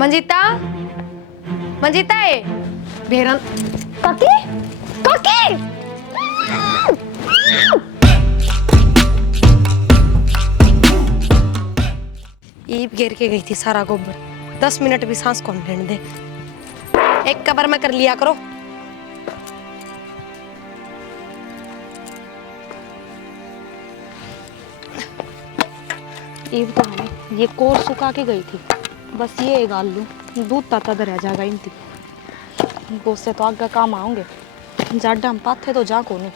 मंजिता मंजिता है भेरन काकी काकी ईब घेर के गई थी सारा गोबर 10 मिनट भी सांस कौन लेने दे। एक कबर में कर लिया करो। ईब तो हमें ये कोर सुखा के गई थी, बस ये गाल लूं दूध ताता रह जाएगा इनती वो से तो आगे काम आऊंगे जाडा हम पाथे तो जा कोने।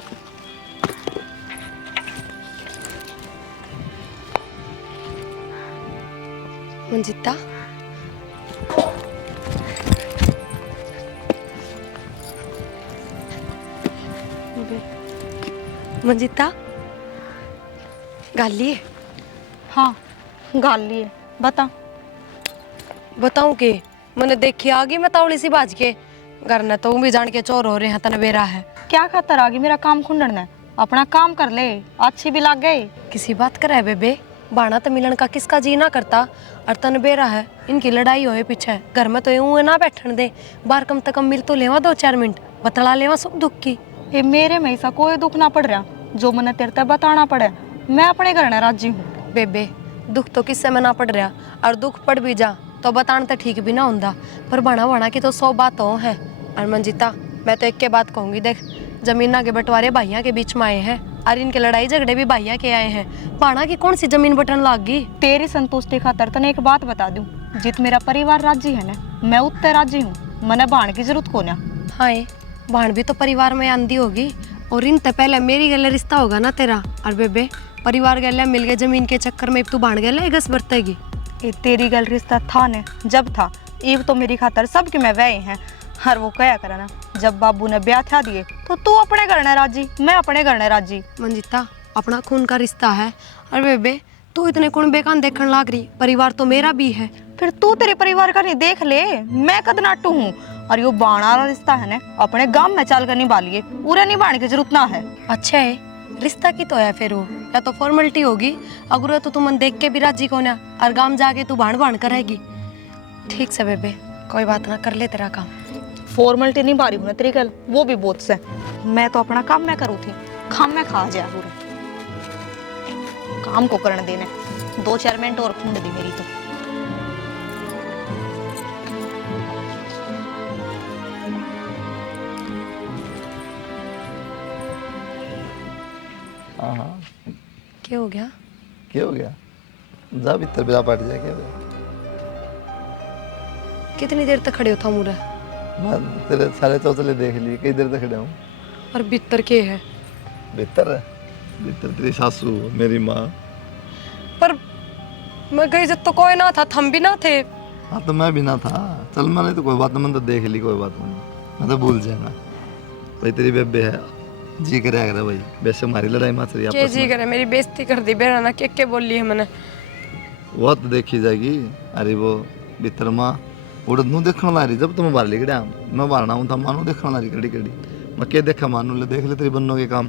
मंजिता मंजिता गाली है। हाँ गाल लिए बता। बताऊं के मैंने देखी आ गई मैं तावड़ी सी बाज के घर न तो भी जान के चोर हो रहे हैं तन बेरा है। क्या खातर आ गई मेरा काम खुंडन है, अपना काम कर ले अच्छी भी लग गई। किसी बात करे बेबे बाणा तो मिलन का किसका जी ना करता और तन बेरा है इनकी लड़ाई होए पीछे घर में तो यूं ना बैठन दे बाहर कम से कम मिल तो लेवा 2-4 मिनट बतला लेवा सुख दुख की। ये मेरे में ऐसा कोई दुख ना पड़ रहा जो मैंने तेरे तक बताना पड़े, मैं अपने घर में राजी हूँ। बेबे दुख तो किससे में ना पड़ रहा और दुख पड़ भी जा तो बताना तो ठीक भी ना होंदा पर बाणा बाणा की तो 100 बात हो है। और मंजिता मैं तो एक के बात कहूंगी देख जमीन के बंटवारे भाइयों के बीच में आए हैं और इनके लड़ाई झगड़े भी भाइयों के आए हैं। बाणा की कौन सी जमीन बटन लाग गई। तेरी संतुष्टि खातर तने एक बात बता दूं, जित मेरा परिवार राजी है ना मैं उतने राजी हूँ, मैंने बाण की जरूरत को ना। हाँ बाण भी तो परिवार में आंधी होगी और इन पहले मेरी गले रिश्ता होगा ना तेरा। और बेबे परिवार गले मिल गए जमीन के चक्कर में तू बाण गले गस बरतेगी। ये तेरी गल रिश्ता था ने जब था ईब तो मेरी खातर सबके मैं वह हैं। हर वो कया करा ना जब बाबू ने ब्याह था दिए तो तू अपने घर ने राजी मैं अपने घर ने राजी। मंजिता अपना खून का रिश्ता है और बेबे तू इतने कुण बेकान देखने लाग रही परिवार तो मेरा भी है। फिर तू तेरे परिवार का नहीं देख ले, मैं कद नाटू हूँ और यो बाणा वाला रिश्ता है ना अपने गांव में चाल कर निभा लिए पूरा निभाने की जरूरत ना है। अच्छा है रिश्ता की तो है फिर वो या तो फॉर्मेलिटी होगी अगर तो तुम देख के भी राजी को ना और गांव जाके तू भाण भाण करेगी। ठीक से बेबे कोई बात ना कर ले तेरा काम। फॉर्मेलिटी नहीं बारी हूँ तेरी गल वो भी बहुत से मैं तो अपना काम मैं करूँ थी खाम में खा जाए पूरा काम को करने देने 2-4 मिनट और खूंड दी मेरी तो। हाँ क्या हो गया क्या हो गया जा भीतर बिला पाट जा क्या हो गया। कितनी देर तक खड़े हो था मुरा। मैं तेरे सारे चौचले देख लिए कई देर तक खड़ा हूँ। और भीतर के है भीतर भीतर तेरी सासू मेरी माँ। पर मैं गई जब तो कोई ना था थम भी ना थे। हाँ तो मैं भी ना था चल मैंने तो कोई बात नहीं मैंने तो देख ली कोई बात नहीं मैं तो भूल जाएगा भाई तेरी बेबे है जी करे आगरा भाई वैसे हमारी लड़ाई मच रही के जी करे मेरी बेइज्जती कर दी बेरा ना के बोल ली है मैंने। वो तो देखी जाएगी अरे वो भीतर माँ उड़द नू देखने ला रही जब तुम बाहर लिख रहा मैं बाहर ना हूँ था मानू देखने ला रही कड़ी कड़ी मैं क्या देखा मानू ले देख ले तेरी बन्नों के काम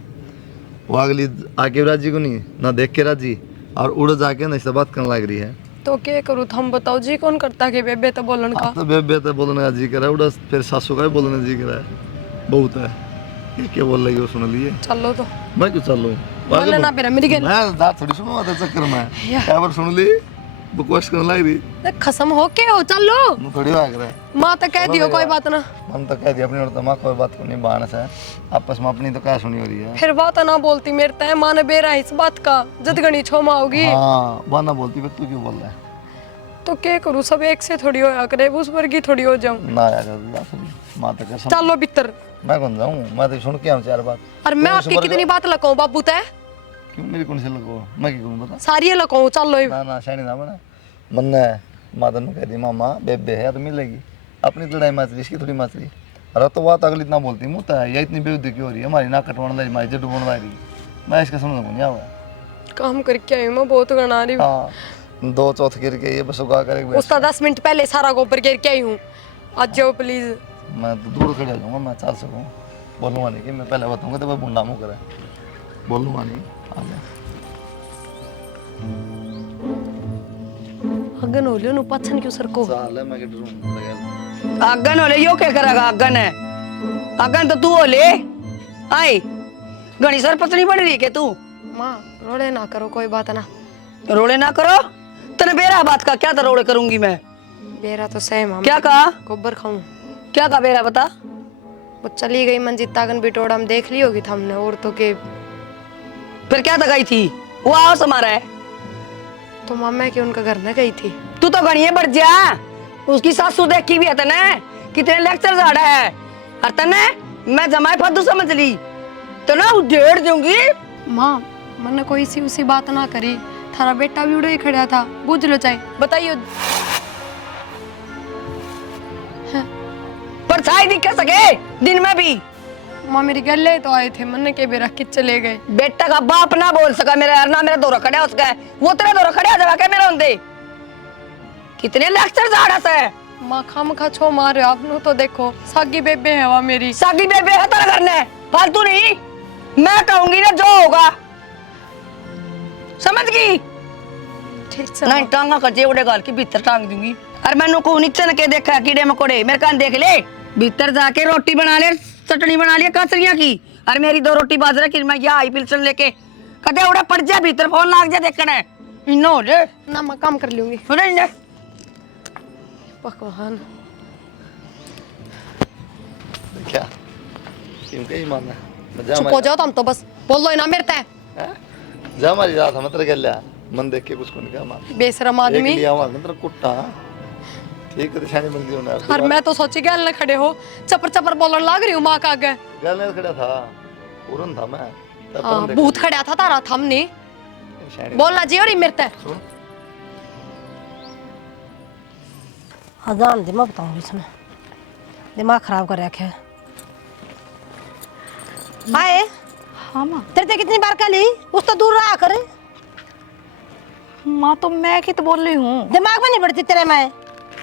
वो अगली आके राजी को नहीं ना देख के राजी और उड़ जाके ना इससे बात करने लग रही है। तो क्या करूँ हम बताओ जी कौन करता के बेबे तो बोलन का। तो बेबे तो बोलने का जी करा उड़ा फिर सासू का भी बोलने जी करा है बहुत है क्या बोल रही हो सुन लिए चलो तो मैं क्यों चलूँ बोलने ना बेरा मेरी गल मैं दांत थोड़ी सुनो चक्कर में क्या बार सुन ली बकवास करने लग रही खसम हो के हो चलो मैं थोड़ी आ रहा है माँ तो कह दियो कोई बात ना। हम तो कह दिया अपनी और तो माँ कोई बात को नहीं बहाना से आपस में अपनी तो क्या सुनी हो रही है। फिर बात ना बोलती मेरे तय माँ ने बेरा इस बात का जद गणी छोमा होगी। हाँ बहाना बोलती फिर तू क्यों बोल रहा है। तो क्या करूँ सब एक से थोड़ी होया करे उस वर्गी थोड़ी हो जाऊं ना यार माँ तो कसम चलो भीतर मैं कौन जाऊँ मैं तो सुन के आऊँ 4 बात। और मैं आपकी कितनी बात लगाऊं बाबू तय क्यों मेरी कौन से लगो मैं क्या करूँ बता सारी लगाऊं चलो ना ना शायद ना बना मन माता ने कह दी मामा बेबे है तो मिलेगी अपनी लड़ाई माचरी इसकी थोड़ी माचरी अरे तो बात अगली इतना बोलती मुँह है या इतनी बेउद्दी क्यों हो रही है हमारी नाक कटवाने लगी हमारी जड्डू बनवा रही मैं इसका समझ नहीं आया काम करके आई मैं बहुत गणा रही। हाँ 2 चौथ गिर के ये बस उगा कर उसका 10 मिनट पहले सारा गोबर गिर के आई हूँ आज जाओ प्लीज। मैं तो दूर खड़ा जाऊँगा मैं चल सकूँ बोलूँगा नहीं कि मैं पहले बताऊँगा तो मैं बुंडा मुँह करे बोलूँगा नहीं आ जा आगन हो लियो नु पछन क्यों सरको साल है मैं के डरूं लगा आगन हो ले यो क्या करेगा आगन है आगन तो तू हो ले आई घनी सर पतली बन रही के तू मां रोले ना करो कोई बात ना रोले ना करो तेरे बेरा बात का क्या रोले करूंगी मैं बेरा तो सही मां क्या कहा गोबर खाऊं क्या कहा बेरा बता वो चली गई मंजिता गन बिटोड़ा हम देख ली होगी हमने औरतों के फिर क्या दगाई थी वो आओ समारा है तो मामा के उनका घर न गई थी तू तो गणिये बढ़ जा उसकी सासू देखी भी है तने कितने लेक्चर झाड़ा है और तने मैं जमाए फद्दू समझ ली तो ना उधेड़ दूंगी माँ मैंने कोई सी उसी बात ना करी थारा बेटा भी उड़े ही खड़ा था बुझ लो चाहे बताइए पर छाई दिख सके दिन में भी माँ मेरी गले तो आए थे मैंने के बेरा किच चले गए बेटा का बाप ना बोल सका मेरा यार ना मेरा दौरा खड़ा उसका है वो तेरा दौरा खड़ा जगह के मेरा होंदे कितने लेक्चर झाड़ा से माँ खाम खा छो मारे आपनु तो देखो सागी बेबे है वहाँ मेरी सागी बेबे है तेरा घर ने फालतू नहीं मैं कहूंगी ना जो होगा समझ गई ठीक से नहीं टांगा का जेवड़े गाल की भीतर टांग दूंगी और मैंने को नीचे के देखा कीड़े मकोड़े मेरे कान देख ले भीतर जाके रोटी बना ले चटनी बना लिया कचरिया की और मेरी 2 रोटी बाजरा की मैं यहाँ आई पिलसन लेके कदे उड़ा पड़ जा भीतर फोन लाग जा देखना इनो हो जे ना मैं काम कर लूंगी सुने ने भगवान क्या क्यों कहीं मानना मजा चुप हो जाओ तुम तो बस बोल लो ना मेरे तय जा हमारी रात हम तेरे गल्ला मन देख के कुछ को नहीं कहा मां बेशरम आदमी एक लिया हुआ मतलब कुत्ता ठीक है दिशानी मिलती होना और मैं तो सोची गल न खड़े हो चपर चपर बोलने लाग रही हूँ माँ का आगे गल में खड़ा था पूरन था मैं तब हाँ भूत खड़ा था तारा थमने बोलना जी और मेरे तय सुन अजान दे मैं बताऊंगी इसमें दिमाग खराब कर रखा है आए हाँ माँ तेरे ते कितनी बार कह ली उस तो दूर रहा कर माँ तो मैं की तो बोल रही हूँ दिमाग में नहीं बढ़ती तेरे में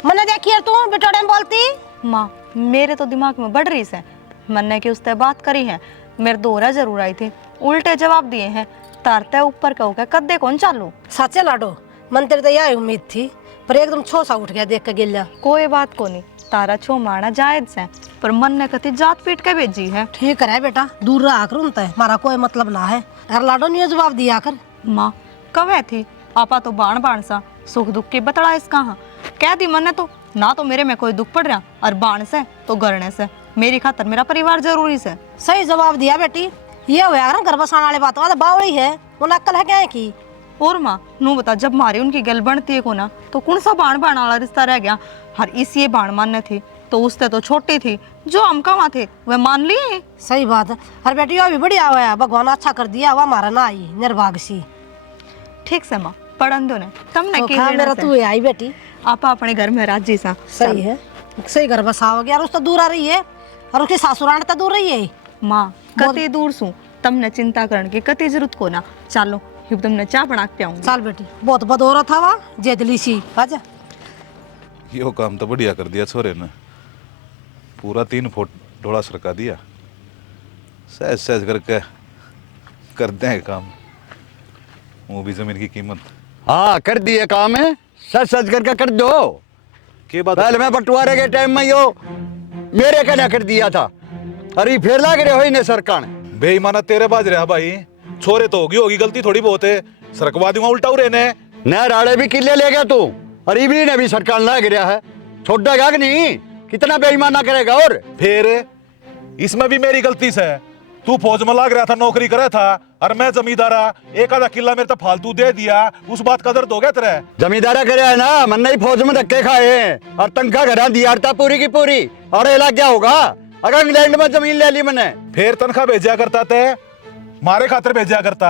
मैंने देखी है तू बिटोड़े में बोलती माँ मेरे तो दिमाग में बढ़ रही है मैंने की उससे बात करी है मेरे दोहरा जरूर आई थी उल्टे जवाब दिए हैं तारते ऊपर का होगा कद्दे कौन चालू सच्चे लाडो मन तेरे तो यही उम्मीद थी पर एकदम छोसा उठ गया देख के गिल्ला कोई बात को नहीं तारा छो मारना जायज है पर मन ने कति जात पीट के भेजी है ठीक है बेटा दूर रहा कर उनते हमारा कोई मतलब ना है यार लाडो ने जवाब दिया कर माँ कवे थी आपा तो बाण बाण सा सुख दुख के बतड़ा इस कहा कह दी मन ने तो ना तो मेरे में कोई दुख पड़ रहा और बाण से तो गरने से मेरी खातर मेरा परिवार जरूरी से सही जवाब दिया बेटी ये हुआ ना घर बसाने वाली बात वाला बावड़ी है वो अक्ल है क्या की और माँ नू बता जब मारी उनकी गल बनती है को ना तो कौन सा बाण बाण वाला रिश्ता रह गया हर इस ये बाण मानने थी तो उससे तो छोटी थी जो हम कहाँ थे वह मान लिए सही बात है अरे बेटी वो भी बढ़िया हुआ है भगवान अच्छा कर दिया वो हमारा ना आई निर्भाग सी ठीक से माँ पढ़न दो ने तुमने तो की खा मेरा तू आई बेटी आप अपने घर में राजी सा सही है सही घर बसा हो गया और उस तो दूर आ रही है और उसकी सासुरान तो दूर रही है माँ कति दूर सू तुमने चिंता करने की कति जरूरत को ना चलो हिब तुमने चाय बना के आऊंगी चल बेटी बहुत बदौरा था वहाँ जेदली सी आजा यो काम तो बढ़िया कर दिया छोरे ने पूरा 3 फुट डोला सरका दिया सहज सहज करके करते हैं काम वो भी जमीन की कीमत हाँ कर दिए काम है सच सच करके कर दो के बात पहले मैं बंटवारे के टाइम में यो मेरे कहना कर दिया था अरे फिर लाग रहे हो इन्हें सरकार बेईमाना तेरे बाज रहा भाई छोरे तो होगी गलती थोड़ी बहुत है सरकवा दूंगा उल्टा उरे ने न राड़े भी किले ले गया तू अरे भी ने भी सरकार लाग रहा है छोड़ा गया कि नहीं कितना बेईमाना करेगा और फिर इसमें भी मेरी गलती से तू फौज में लाग रहा था नौकरी करे था और मैं जमींदारा एक आधा किला मेरे तो फालतू दे दिया उस बात का दर्द हो गया तेरे जमींदारा करे है ना मन नहीं फौज में धक्के खाए हैं और तनख्वाह घरा दिया था पूरी की पूरी और इलाज क्या होगा अगर इंग्लैंड में जमीन ले ली मैंने फिर तनख्वाह भेजा करता थे मारे खातर भेजा करता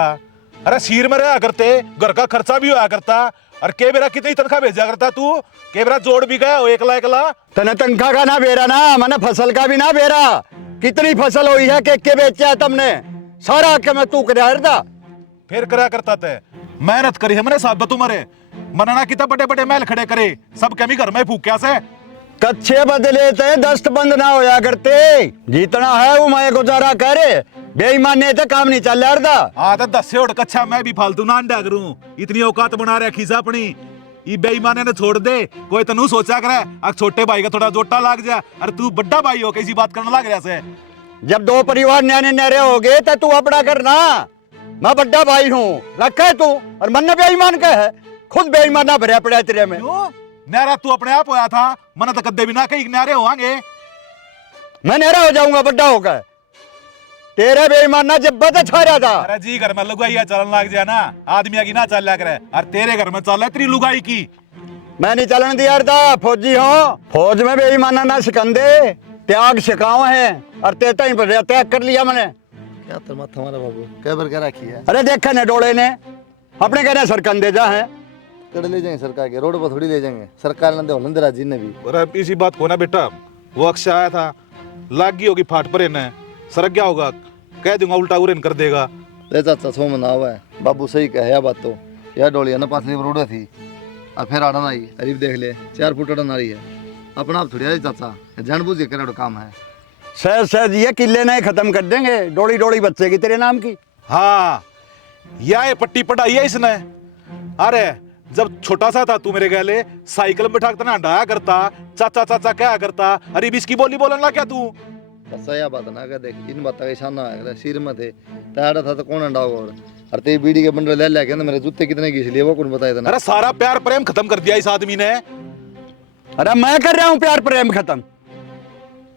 अरे सीर में रहा करते घर का खर्चा भी हुआ करता और के बेरा कितनी तनख्वाह भेजा करता तू के बेरा जोड़ भी गया एकला एकला तने तनख्वाह का ना बेरा ना मैंने फसल का भी ना बेरा कितनी फसल हुई है के बेचा है तुमने सारा के मैं तू कर फिर करा करता थे मेहनत करी है मैंने साहब तुम्हारे मनना कितना बड़े बड़े महल खड़े करे सब कमी घर में फूक्या से कच्चे बदले थे दस्त बंद ना होया करते जितना है वो मैं गुजारा करे बेईमानी तो काम नहीं चल रहा हाँ तो 10 से उड़ कच्छा मैं भी फालतू ना अंडा करूं इतनी औकात बना रखी सा अपनी ये बेईमाने ने छोड़ दे। कोई तनु सोचा करे अब छोटे भाई का थोड़ा जोटा लाग जा, अरे तू बड्डा भाई हो कैसी बात करने लग रहा से। जब दो परिवार न्याने न्यारे हो गए तो तू अपना करना। मैं बड्डा भाई हूँ रखा है तू, और मन बेईमान का है, खुद बेईमाना भरा पड़ा है तेरे में। क्यों नारा तू अपने आप होया था, मन तो कद्दे भी ना कहीं नारे होंगे। मैं नहरा हो जाऊंगा बड्डा होकर, तेरे बेईमाना जब बता छा रहा था। अरे जी घर में लुगाई चलन लग जाए ना, आदमी की ना चल लिया करे, और तेरे घर में चल तेरी लुगाई की। मैं नहीं चलन दिया था, फौजी हूँ, फौज में बेईमाना ना सिकंदे, त्याग सिखाओ है, और तेता ही पर त्याग कर लिया मैंने। क्या तमा तुम्हारा बाबू कई बार कह रखी है। अरे देखा ने डोले ने अपने कहने सरकंदे जा है, कड़े ले जाएंगे सरकार के, रोड पर थोड़ी ले जाएंगे सरकार ने, होलंदरा जी ने भी। अरे इसी बात को ना बेटा, वो अक्षय आया था, लाग गई होगी फाट पर ने, सरक गया होगा, कह दूंगा उल्टा उरेन कर देगा। चाचा सो मना हुआ है, बाबू सही कहे बात तो। यह डोलिया ना पासली रोड थी, अब फिर आड़न आई, अरीब देख ले 4 फुट अड़न आई है, अपना आप थोड़ी आई चाचा, जानबूझ के करे काम है। सहज सहज ये किले नहीं खत्म कर देंगे, डोली डोली बच्चे की तेरे नाम की। हाँ ये पट्टी पढ़ाई है इसने। अरे जब छोटा सा था तू मेरे गले साइकिल में बिठा तना हटाया करता, चाचा चाचा क्या करता, अरे इसकी बोली बोलन लगा क्या तू। चाचा यह बात ना कर, देख इन बातों का इशाना है, सिर में थे तैयार था तो कौन अंडाओ, और तेरी बीड़ी के बंडल ले लेके ना मेरे जूते कितने की इसलिए वो कौन बताया था। अरे सारा प्यार प्रेम खत्म कर दिया इस आदमी ने। अरे मैं कर रहा हूँ प्यार प्रेम खत्म।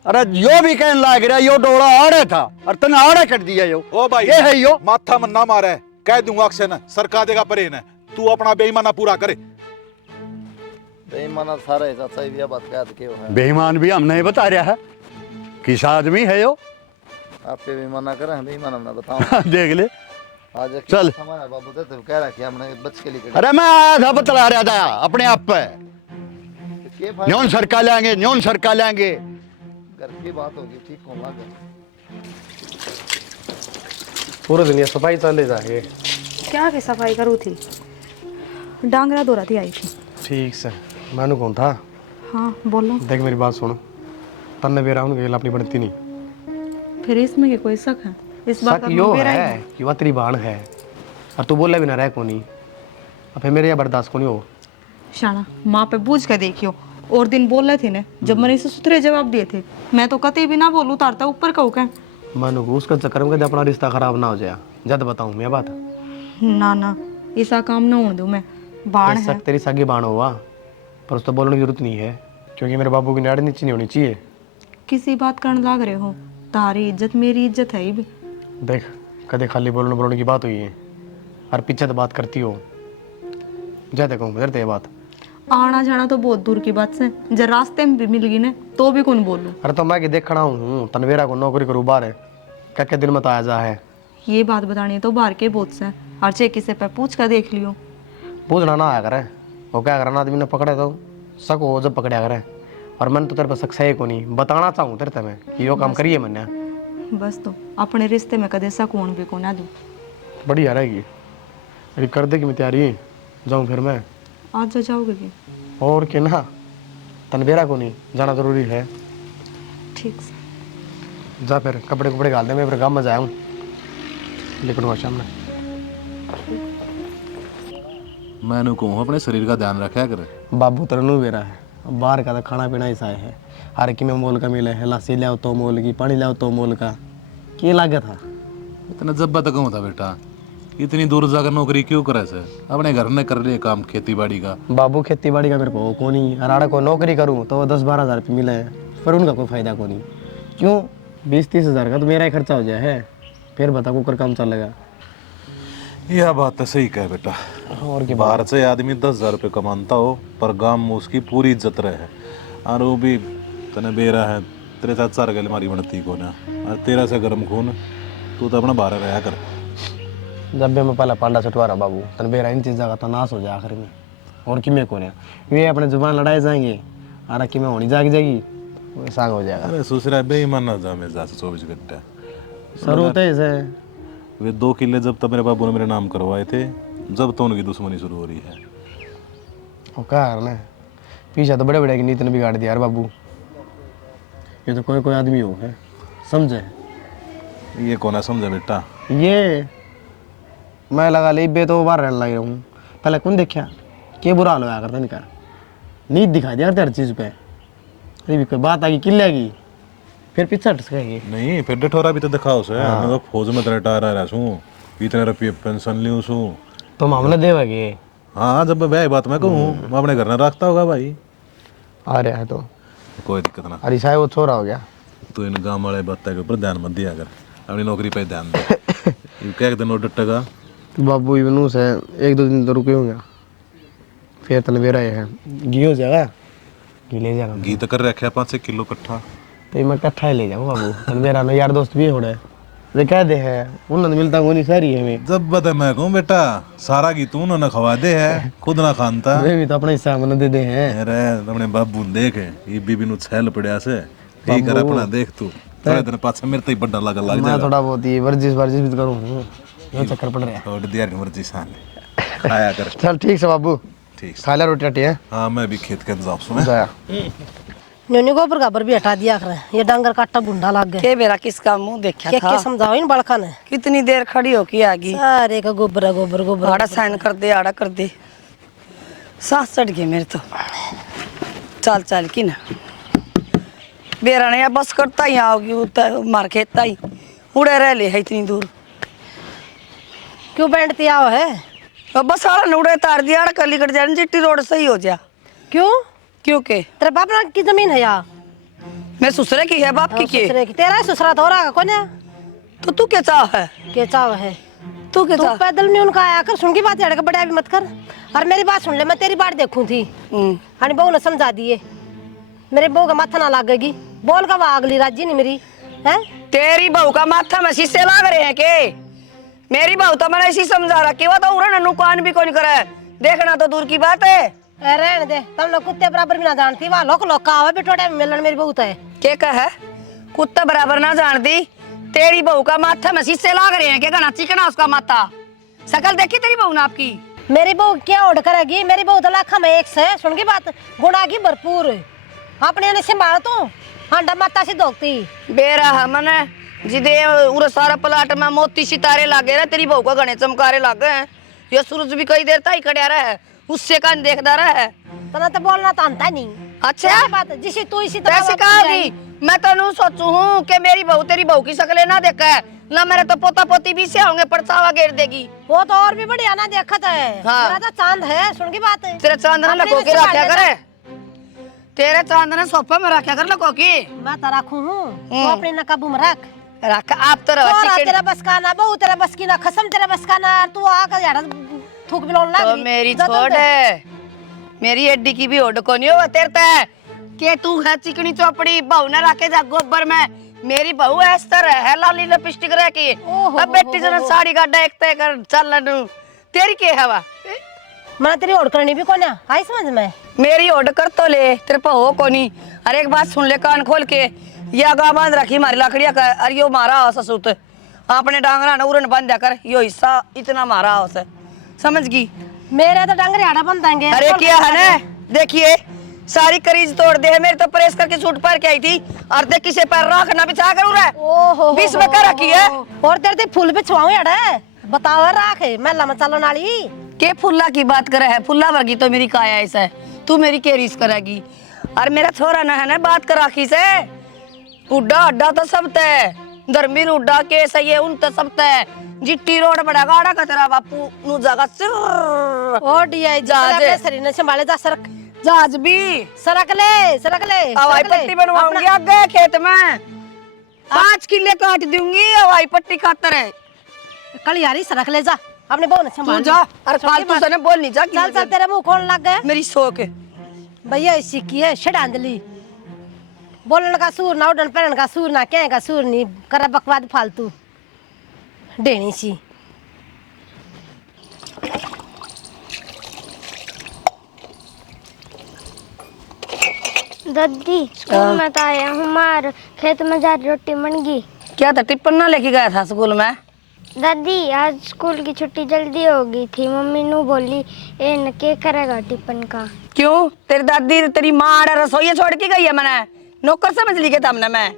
अरे यो भी कहने लग रहा, यो डोला आड़े था और तने आड़े कर दिया यो। ओ भाई ये है यो, माथा मन ना मारे, कह दूंगा अक्षय ने सरका देगा परे ने, तू अपना बेईमाना पूरा करे। बेईमाना सारा है चाचा, यह बात कह के है। बेईमान भी हम नहीं बता रहा है, किस आदमी है यो। आप पे बेईमाना करें, बेईमान ना बताओ। देख ले आज चल। हमारा बाबू तो कह रहा कि हमने बच के लिए अरे मैं आया था बतला रहा था अपने आप पे, के न्योन सरका लेंगे, न्योन सरका लेंगे। घर की बात होगी, ठीक होगा। पूरे दुनिया सफाई चले जाएंगे। क्या के सफाई करूँ थी, डांगरा दो थी आई थी। ठीक से मैंने कौन था। हाँ बोलो। देख मेरी बात सुन, तन्ने बेरा उनके अपनी बनती नहीं। फिर इसमें के कोई शक है? इस बात शक यो है कि वह तेरी बाण है, और तू बोले भी ना रह कोनी, अब फिर मेरे यहाँ बर्दाश्त कोनी हो। शाना माँ पे बूझ के देखियो, और दिन बोल रहे थे ने जब मैंने इसे सुथरे जवाब दिए थे, मैं तो कतई भी ना बोलूँ, उतारता ऊपर कहूँ क्या। मैंने उसका चक्कर में अपना रिश्ता खराब ना हो जाए, जद बताऊँ मैं बात। ना ना ऐसा काम ना होने दूँ मैं, बाण है। तेरी सगी बाण हुआ, पर उस तो बोलने की जरूरत नहीं है, क्योंकि मेरे बाबू की नाड़ नीचे नहीं होनी चाहिए। किसी बात करने लाग रहे हो, तारी इज्जत मेरी इज्जत है भी। देख कदे खाली बोलने बोलने की बात हुई है, और पीछे तो बात करती हो, जाते कहूँ गुजरते ये बात। आना जाना तो बहुत दूर की बात से, जब रास्ते में भी मिल गई ने तो भी कौन बोलूं। अरे तो मैं कि देख खड़ा हूँ, तनवेरा को नौकरी करूँ बाहर है, क्या क्या दिन में तो आया जा है। ये बात बतानी तो बाहर के बहुत से, हर चे किसे पे पूछ कर देख लियो। पूछना ना आया करे, वो क्या करना आदमी ने पकड़े तो शक हो जब पकड़ा करे, और मन तो तेरे पर शक है को नहीं, बताना चाहूँ तेरे तमें कि यो काम करिए मैंने। बस तो अपने रिश्ते में कदे शक होने भी को ना दूं। बढ़िया रहेगी, अरे कर दे कि मैं तैयारी जाऊँ फिर मैं। आज जो जाओगे भी और क्या ना, तनवेरा को नहीं जाना जरूरी है। ठीक से जा फिर कपड़े कपड़े डाल दे, मैं फिर गाँव में जाऊँ, लेकिन वहाँ शाम में मैंने कहूँ अपने शरीर का ध्यान रखा कर। बाबू तरनू बेरा है, बाहर का तो खाना पीना ही साय है, हर की में मोल का मिले है, लस्सी लाओ तो मोल की, पानी लाओ तो मोल का, क्या लागत था। इतना जब्बा तक था बेटा, इतनी दूर जाकर नौकरी क्यों करे से, अपने घर में कर ले काम खेती बाड़ी का। बाबू खेती बाड़ी का मेरे को को नहीं, अराड़ा को नौकरी करूँ तो 10-12 हज़ार रुपये मिले हैं, पर उनका कोई फ़ायदा को नहीं। क्यों 20-30 हज़ार का तो मेरा ही खर्चा हो जाए है, फिर बता कुकर काम चलेगा। यह बात तो सही कहे बेटा, और क्या बाहर से आदमी 10,000 रुपये कमाता हो, पर गांव में उसकी पूरी इज्जत रहे, और वो भी तने बेरा है, तेरे साथ सार गल मारी बनती को ना, और तेरा से गर्म खून, तू तो अपना बाहर रहा कर। जब भी मैं पहला पांडा छुटवा रहा बाबू, तन बेरा इन चीज़ का तो नाश हो जाए आखिर में, और कि मैं को ये अपने जुबान लड़ाए जाएंगे, आरा कि मैं होनी जाग जाएगी, वो सांग हो जाएगा। अरे सुसरा बेईमान ना जा मैं जा 24 घंटे सर होता है इसे। वे 2 किले जब तक मेरे बाबू ने मेरे नाम करवाए थे, जब तो उनकी दुश्मनी शुरू हो रही है। वो क्या है ना, पीछे तो बड़े बड़े की नीति ने बिगाड़ दिया यार बाबू, ये तो कोई कोई आदमी हो है समझे। ये कौन है समझे बेटा, ये मैं लगा ले बे तो बाहर रहने लगे हूँ, पहले कौन देखा क्या बुरा हाल होया करता इनका, नींद दिखा दिया करते हर चीज़ पे। अरे भी कोई बात आ गई किले की फिर पीछे हट सकेगी। नहीं फिर डठोरा भी तो दिखाओ से मैं तो फौज में रिटायर रहा हूँ, इतने रुपये पेंशन ली हूँ। तो मामला देवागे। हाँ जब मैं बात मैं कहूँ मैं अपने घर में रखता होगा भाई। आ रहा है तो कोई दिक्कत ना। अरे साहब वो छोरा हो गया। तो इन गाँव वाले बातें के ऊपर ध्यान मत दिया कर, अपनी नौकरी पे ध्यान दे। क्या दिन और डटेगा तो बाबू इवनू से 1-2 दिन तो रुके होंगे, फिर तनवेरा है घी हो जाएगा, घी ले जाएगा। घी तो कर रखा 5 किलो कट्ठा। तो मैं कट्ठा ही ले जाऊँ बाबू, तनवेरा में यार दोस्त भी हो रहे वे कह दे है उन्होंने मिलता वो नहीं सारी है मैं जब बता मैं कहूँ बेटा सारा घी तू उन्होंने खवा दे है, खुद ना खानता। वे भी तो अपना हिस्सा मन दे दे हैं। अरे अपने बाबू देख ये बीबी नु छैल पड़िया से ठीक कर अपना देख तू थोड़े दिन पाछे मेरे तई बड़ा लग मैं जाएगा। थोड़ा बहुत ही वर्जिश भी तो करूँ, ये चक्कर पड़ रहा है। छोड़ दिया मर्जी सान खाया कर। चल ठीक से बाबू, ठीक खा ले रोटी राटी है। हाँ मैं भी खेत के जाऊँ सुना। जाया न्योनी गोबर गाबर भी हटा दिया कर, ये डांगर काटा बुंडा लग गया। के मेरा किसका मुंह देखा क्या था? क्या समझाओ इन बड़का ने। कितनी देर खड़ी होके आगी, सारे का गोबर गोबर गोबर। आड़ा साइन कर दे, आड़ा कर दे। सांस चढ़ गई मेरे तो, चल चल की ना बेरा ने बस करता ही आओगी मार खेता ही उड़े रह ले है इतनी दूर। क्यों बैठती आओ है? अब बस आड़ा उड़े तार दिया, आड़ा कली कट जाए, जिट्टी रोड सही हो जा। क्यों? क्योंकि तेरे बाप की जमीन है या मैं ससुरे की है, बाप की ससुरे की? तेरा ससुरा तो रहा कौन है? तो तू क्या चाह है? के चाव है? तू क्या तू चाह? पैदल नहीं उनका आया कर, सुन की बात अड़के बड़ा भी मत कर। और मेरी बात सुन ले, मैं तेरी बात देखूं थी अरे बहू ने समझा दिए, मेरे बहू का माथा ना लागेगी। बोल का वहाँ अगली राजी नहीं मेरी है। तेरी बहू का माथा में शीशे लाग रहे हैं के? मेरी बहू तो मैंने ऐसी समझा रखी, वो तो उड़ा नुकान भी कौन करे, देखना तो दूर की बात है। रहने दे, तुम लोग कुत्ते बराबर भी ना जानती, वहाँ लोग का आवे बिटोड़े में मिलन मेरी बहू तो है। के कहे कुत्ता बराबर ना जानती? तेरी बहू का माथा में शीशे लाग रहे हैं, क्या घना चिकना उसका माथा। शकल देखी तेरी बहू ने आपकी? मेरी बहू क्या ओढ़ करेगी? मेरी बहू तो लाखा में एक से, सुन की बात, गुणा की भरपूर, अपने ने संभाल तू हांडा माता से दोगती बेरा हमने जिदे उरे सारा प्लाट में मोती सितारे लागे रहे, तेरी बहू का घने चमकारे लागे हैं। ये सूरज भी कई देर तक खड़ा रहा है, उससे कान देखता रहा है। तना तो बोलना तो आता नहीं। अच्छा बात जिसे तू इसी तरह कैसे कहोगी? मैं तो नू सोचू हूँ कि मेरी बहू तेरी बहू की शक्लें ना देखा है ना, मेरे तो पोता पोती भी से होंगे परछावा घेर देगी। वो तो और भी बढ़िया ना देखत है। हाँ। तेरा तो चांद है, सुन की बात है। तेरे चांद ने लको के रखा करे, तेरे चांद ने सोफे में रखा कर लको की। मैं तो रखू हूँ, तो अपने न काबू में रख। रख आप तो तोरा तेरा बस का ना, बहू तेरा बस की ना, कसम तेरा बस का ना। तू आकर यार थूक बिलोन लग तो मेरी छोड़ है, मेरी एड्डी की भी ओड को नहीं हो तेरे ते के तू है चिकनी चौपड़ी, बहू ने रखे जा गोबर में। मेरी बहू है इस तरह है, लाली लिपस्टिक रह की। अब बेटी जरा साड़ी गाड़ा एक तय कर चल लडू, तेरी के हवा? मैं तेरी ओढ़ करनी भी कोने आई समझ में। मेरी ओड कर तो ले, तेरे पे हो कोनी। अरे एक बात सुन ले कान खोल के, ये आगा बांध रखी मारी लाकड़िया का, अरे यो मारा हो ससुत आपने डांगरा ना उरन बांध दिया कर, यो हिस्सा इतना मारा हो से, समझ गई? मेरे तो डंगरे आड़ा बन देंगे। अरे क्या है ना, देखिए सारी करीज तोड़ दे है, मेरे तो प्रेस करके सूट पहन के आई थी, और देख किसे पैर रखना बिछा कर उड़ा ओहो 20 में कर रखी है। और तेरे ते फूल बिछवाऊं यार, बताओ राखे मेला में चलन वाली के फुल्ला की बात करे है? फुल्ला वर्गी तो मेरी काया ऐसा है, तू मेरी के रीस करेगी? और मेरा छोरा ना है ना बात कर राखी से, उड्डा अड्डा तो सब तय, धर्मीर उड्डा के सही है उन तो सब तय। जिट्टी रोड बड़ा गाड़ा का तेरा बापू नु जगह सिर ओ डीआई जहाज अपने शरीर ने संभाले जा, सरक जहाज भी सरक ले हवाई पट्टी बनवाऊंगी आगे खेत में, 5 किले काट दूंगी हवाई पट्टी खातर है। कल यारी सरक ले जा, अपने बहू ने तू संभाल जा, अरे फालतू से ना बोल नहीं जा। चल चल, तेरे मुंह कौन लग गए? मेरी शौक है भैया इसी की है छड़ांदली, बोलन का सूर ना, उड़न पैरन का सूर ना, क्या का सूर नहीं कर, बकवाद फालतू डेनी सी। दादी स्कूल में तो आया हूँ, मार खेत में जा रही रोटी बन गई। क्या था टिप्पण ना लेके गया था स्कूल में? दादी आज स्कूल की छुट्टी जल्दी हो गई थी, मम्मी नू बोली ए न के करेगा टिफिन का। क्यों? तेरी दादी तेरी माँ रसोई छोड़ के गई है, मैंने नौकर समझ ली के तमने मैं।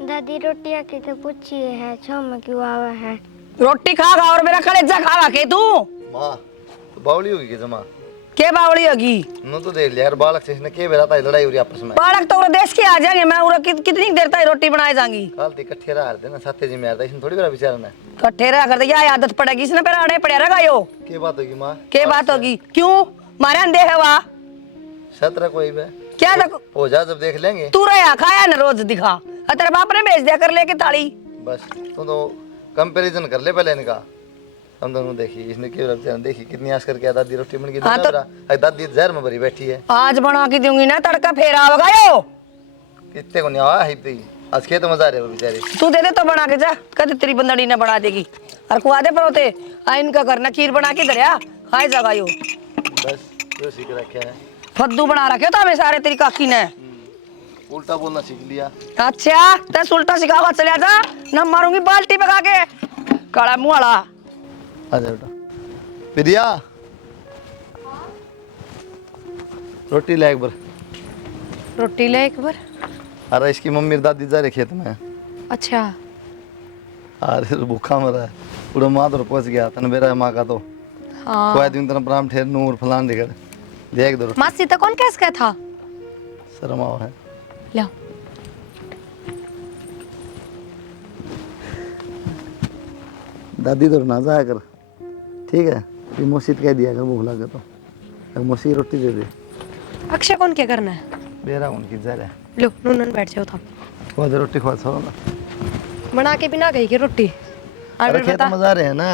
दादी रोटियां की तो पूछी है छो में क्यों आवा है। रोटी खागा और मेरा कलेजा खागा के तू? माँ तो बावली होगी कि जमा के बावड़ी होगी नो तो देख लिया यार बालक से इसने के बेरा था लड़ाई हो रही आपस में। बालक तो उरा देश के आ जाएंगे मैं उरा कितनी देर तक रोटी बनाए जाएंगी। काल ती इकट्ठे रह रहे ना साथे जी में यार इसने थोड़ी बेरा विचार ना कट्ठे रहा कर या आदत पड़ेगी इसने फिर आड़े पड़े रहेगा यो। के बात होगी मां के बात होगी क्यों मारे अंधे है वहाँ सतरा कोई बे क्या तक हो जा जब देख लेंगे। तू रहा खाया ना रोज दिखा तेरे बाप ने भेज दिया कर लेके थाली। बस तू तो कंपैरिजन कर ले पहले इनका हम दोनों देखी इसने क्यों रख देखी कितनी आस करके दादी रोटी बन गई हाँ तो- दादी जहर में भरी बैठी है। आज बना के दूंगी ना तड़का फेर आओगा यो कितने को नहीं आवा है आज खेत मजा आ रहे हो बेचारे। तू दे दे तो बना के जा कद तेरी बंदड़ी ने बना देगी और कुआ दे परोते आ इनका करना खीर बना के दरिया खाए जागा यो बस जो सीख रखा है फद्दू बना रखे तो हमें सारे तेरी काकी ने उल्टा बोलना सीख लिया। अच्छा तेरे उल्टा सिखावा चले जा न मारूंगी बाल्टी पका के काला मुंह वाला। आजा बेटा प्रिया रोटी ले एक बार। रोटी ले एक बार। अरे इसकी मम्मी और दादी जा रहे खेत में। अच्छा अरे भूखा मरा है पूरा माँ तो पहुंच गया तन मेरा माँ का तो हाँ कोई दिन तना प्राम ठेर नूर फलान दिखर देख दो मासी तो कौन कैस का था शर्म आओ है लो दादी तो ना जाया कर ठीक है ये मौसीत कह दिया कर भूख लगे तो मौसी रोटी दे दे। अक्षय कौन क्या करना है बेरा उनकी जा रहा है लो नून बैठ जाओ था खुआ दे रोटी खुआ सो ना बना के बिना गई की रोटी और अरे फिर खेत बता में जा रहे हैं ना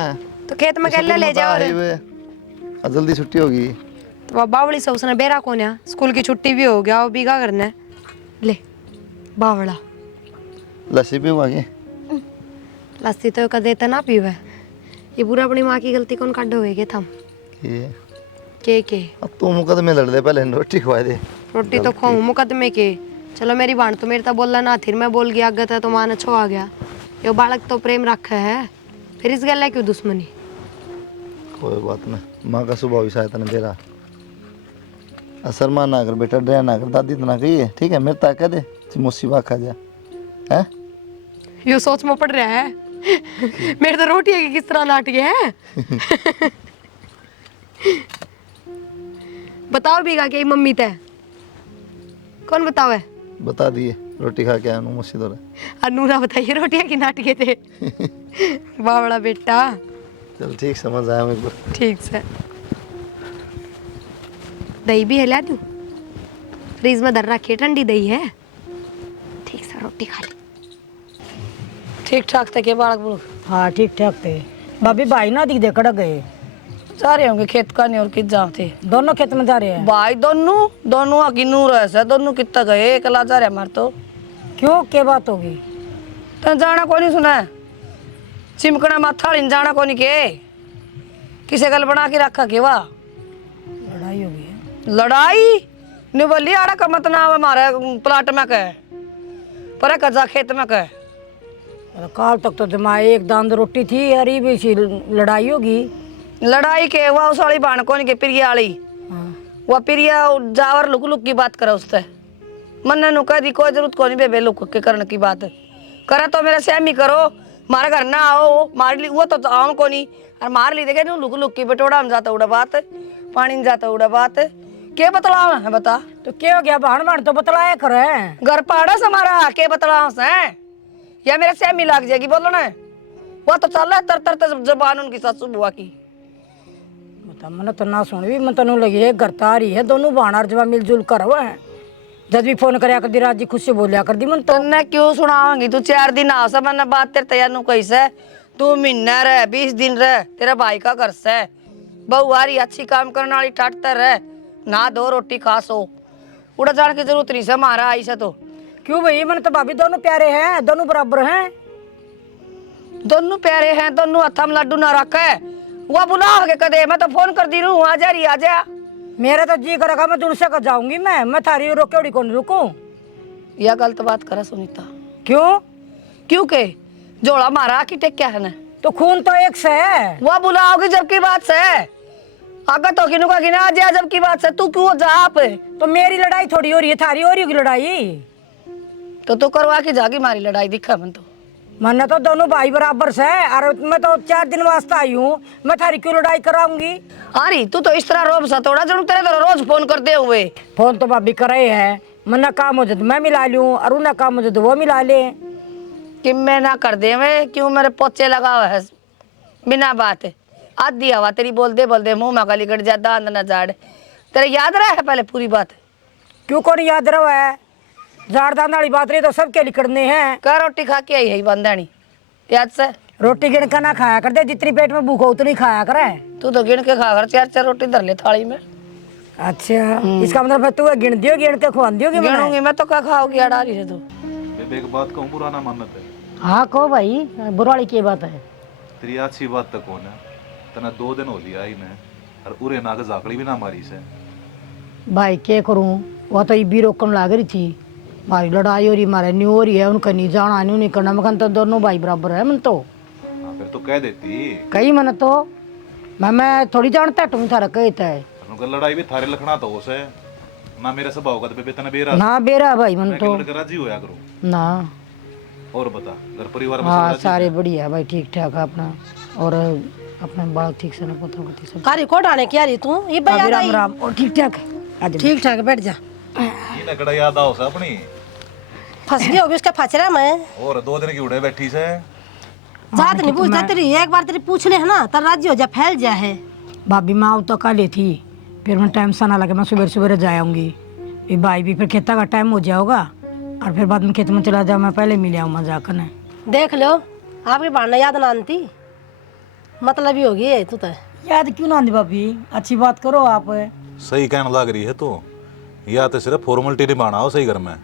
तो खेत में कैले ले जाओ और जल्दी छुट्टी होगी तो वह बावड़ी से उसने बेरा कौन है स्कूल की छुट्टी भी हो गया वो भी क्या करना है ले बावड़ा लस्सी भी हुआ के लस्सी तो कदे तो ना पीवे ये पूरा अपनी माँ की गलती कौन काटो हुए थम ये के अब तू मुकदमे लड़ दे पहले रोटी खुआ दे। रोटी तो खाऊं मुकदमे के चलो मेरी बाण तो मेरे तो बोलना ना थी मैं बोल गया अगत है तो मान अच्छो आ गया यो बालक तो प्रेम रखा है फिर इस गल है क्यों दुश्मनी। कोई बात नहीं माँ का स्वभाव ही शायद तेरा असर मान ना कर बेटा डर ना कर दादी तो ना कही है ठीक है मेरे तक कह दे मुसीबत खा जा है यो सोच में पड़ रहा है मेरे तो रोटी है कि किस तरह नाट गए हैं बताओ बीघा के मम्मी तय कौन बताओ है बता दिए रोटी खा के आया मुसी तो नूरा बताइए रोटियां की नाट गए थे बावड़ा बेटा चल ठीक समझ आया मेरे को ठीक से दही भी हिला दूं फ्रीज में दर रखी ठंडी दही है ठीक से रोटी खा ली ठीक ठाक थे के बालक बुलक हाँ ठीक ठाक थे भाभी भाई ना दिख दे कड़क गए जा रहे होंगे खेत का नहीं और कित जाओ थे दोनों खेत में जा रहे हैं भाई दोनों दोनों आकी नूर है दोनों कितना गए कला जा रहे हमारे तो क्यों क्या बात होगी तो जाना को नहीं सुना चिमकना माथा नहीं जाना को नहीं के किसे गल बना के रखा के वाह लड़ाई हो गई है लड़ाई नहीं बोली आड़ा का मत ना हमारे प्लाट में कह पर कजा खेत में कह अरे काल तक तो जमाए एक दांद रोटी थी अरे भी सी लड़ाई होगी लड़ाई के वह उस वाली बाण कौन के प्रिया वाली वह प्रिया जावर लुक लुक की बात करे उससे मन नु कह दी कोई जरूरत को नहीं बेबे लुक के करने की बात करे तो मेरा सहमी करो मारे घर ना आओ मार ली वो तो आओ को नहीं और मार ली देखे नु लुक लुक की बटोड़ा में जाता उड़ा बात पानी में जाता उड़ा बात के बतलाव है बता तो क्या हो गया भाण भाण तो बतलाया करे घर पाड़ा से हमारा के बतलाव से या मेरे सहमी लग जाएगी बोलो ना वो तो चल तर तर तर जबान उनकी सासू बुआ की बता मन तो ना सुन भी मन तनु लगी है घर तारी है दोनों भाणार जब मिलजुल कर हुआ है जब भी फोन करया कर दी रात जी खुद से बोलिया कर दी मन तो तन्ने क्यों सुनाऊंगी तू 4 दिन आ सब मैंने बात तेरे तैयार नु कैसे तू महीना रह 20 दिन रह तेरा भाई का घर से बहु आ रही अच्छी काम करने वाली टाटता रह ना दो रोटी खा सो उड़ा जाने की जरूरत नहीं से हमारा आई से तो क्यों भाई मन तो भाभी दोनों प्यारे हैं दोनों बराबर हैं दोनों प्यारे हैं दोनों हथा में लड्डू ना रखे वो बुला के कदे मैं तो फोन कर दी रू आ जा रही आ जा मेरा तो जी करेगा मैं दूर से कर जाऊंगी मैं थारी रोके कौन रुकूं यह गलत बात करा सुनीता क्यों क्यों के जोड़ा मारा की टेक क्या है ना तो खून तो एक से है वो बुलाओगी जब की बात से अगर तो किनु का गिना जा जब की बात से तू क्यों जा आप तो मेरी लड़ाई थोड़ी हो रही है थारी हो रही होगी लड़ाई तो तू करवा के जागी मारी लड़ाई दिखा मन तो मैंने तो दोनों भाई बराबर से, और मैं तो 4 दिन वास्ते आई हूँ, मैं थारी क्यों लड़ाई कराऊंगी? अरे तू तो इस तरह रोब सा थोड़ा जरूर तेरे तो रोज फोन करते हुए। फोन तो भाभी करे है, मन्ना काम हो जाए तो मैं मिला लूँ, और उन्हें काम हो जाए तो वो मिला ले। कि मैं ना कर दे मैं क्यों मेरे पोचे लगा हुआ है बिना बात। आधी हवा तेरी बोलते बोलते मुंह में गली कट जा, दांत न जाड़। तेरे याद रहा है पहले पूरी बात? क्यों कौन याद रहा है? जार दान वाली बात रही तो सबके लिखने हैं। क्या रोटी खा के आई है बंदानी याद से? रोटी गिन कर ना खाया कर दे, जितनी पेट में भूख हो उतनी खाया करे। तू तो गिन के खा कर 4-4 रोटी धर ले थाली में। अच्छा, इसका मतलब तू गिन दियो, गिन के खुआ दियो? गिनूंगी मैं तो क्या खाओगी अड़ा रही है तू। बेबे एक बात कहूँ, बुरा ना मानत है। हाँ कहो भाई, बुराड़ी की बात है। तेरी अच्छी बात तो कौन है? तना 2 दिन हो लिया आई मैं, और उरे नाग जाकड़ी भी ना मारी से। भाई क्या करूँ, वो तो भी रोकन लाग रही थी, हमारी लड़ाई हो रही, हमारे नहीं हो रही है, उनका नहीं जाना नहीं करना। मैं तो दोनों भाई बराबर है। मन तो हाँ, फिर तो कह देती कही मन तो मैं थोड़ी जानता हूँ थारा कहता है। उनका लड़ाई भी थारे लखना तो उसे ना मेरे स्वभाव का। तो बेबे तना बेरा ना बेरा भाई मन मैं तो लड़कर राजी होया करूँ ना। और बता घर परिवार में हाँ सब राजी सारे हैं? बढ़िया भाई, ठीक ठाक अपना, और अपना बाल ठीक से ना पता होती सब। अरे कोट आने की आ रही तू ये भाई राम राम, और ठीक ठाक है। ठीक ठाक बैठ जा। ये नकड़ा याद आओ सा अपनी। फंस गई होगी उसका फचरा में। और 2 दिन की उड़े बैठी से। जात नहीं पूछता तेरी, एक बार तेरी पूछ ले है ना तो राजी हो जा, फैल जा है। भाभी माँ तो काले थी, फिर मैं टाइम से ना लगे, मैं सुबह सुबह जाऊंगी। ये भाई भी फिर खेता का टाइम हो जाओगा, और फिर बाद में खेत में चला जाओ, मैं पहले मिल आऊँ जाकर न। देख लो आपकी बाढ़ याद ना आती, मतलब ही होगी ये तू तो। याद क्यों ना आती भाभी, अच्छी बात करो आप। सही कहने लग रही है तू। या तो सिर्फ फॉर्मेलिटी निभाना हो सही घर में।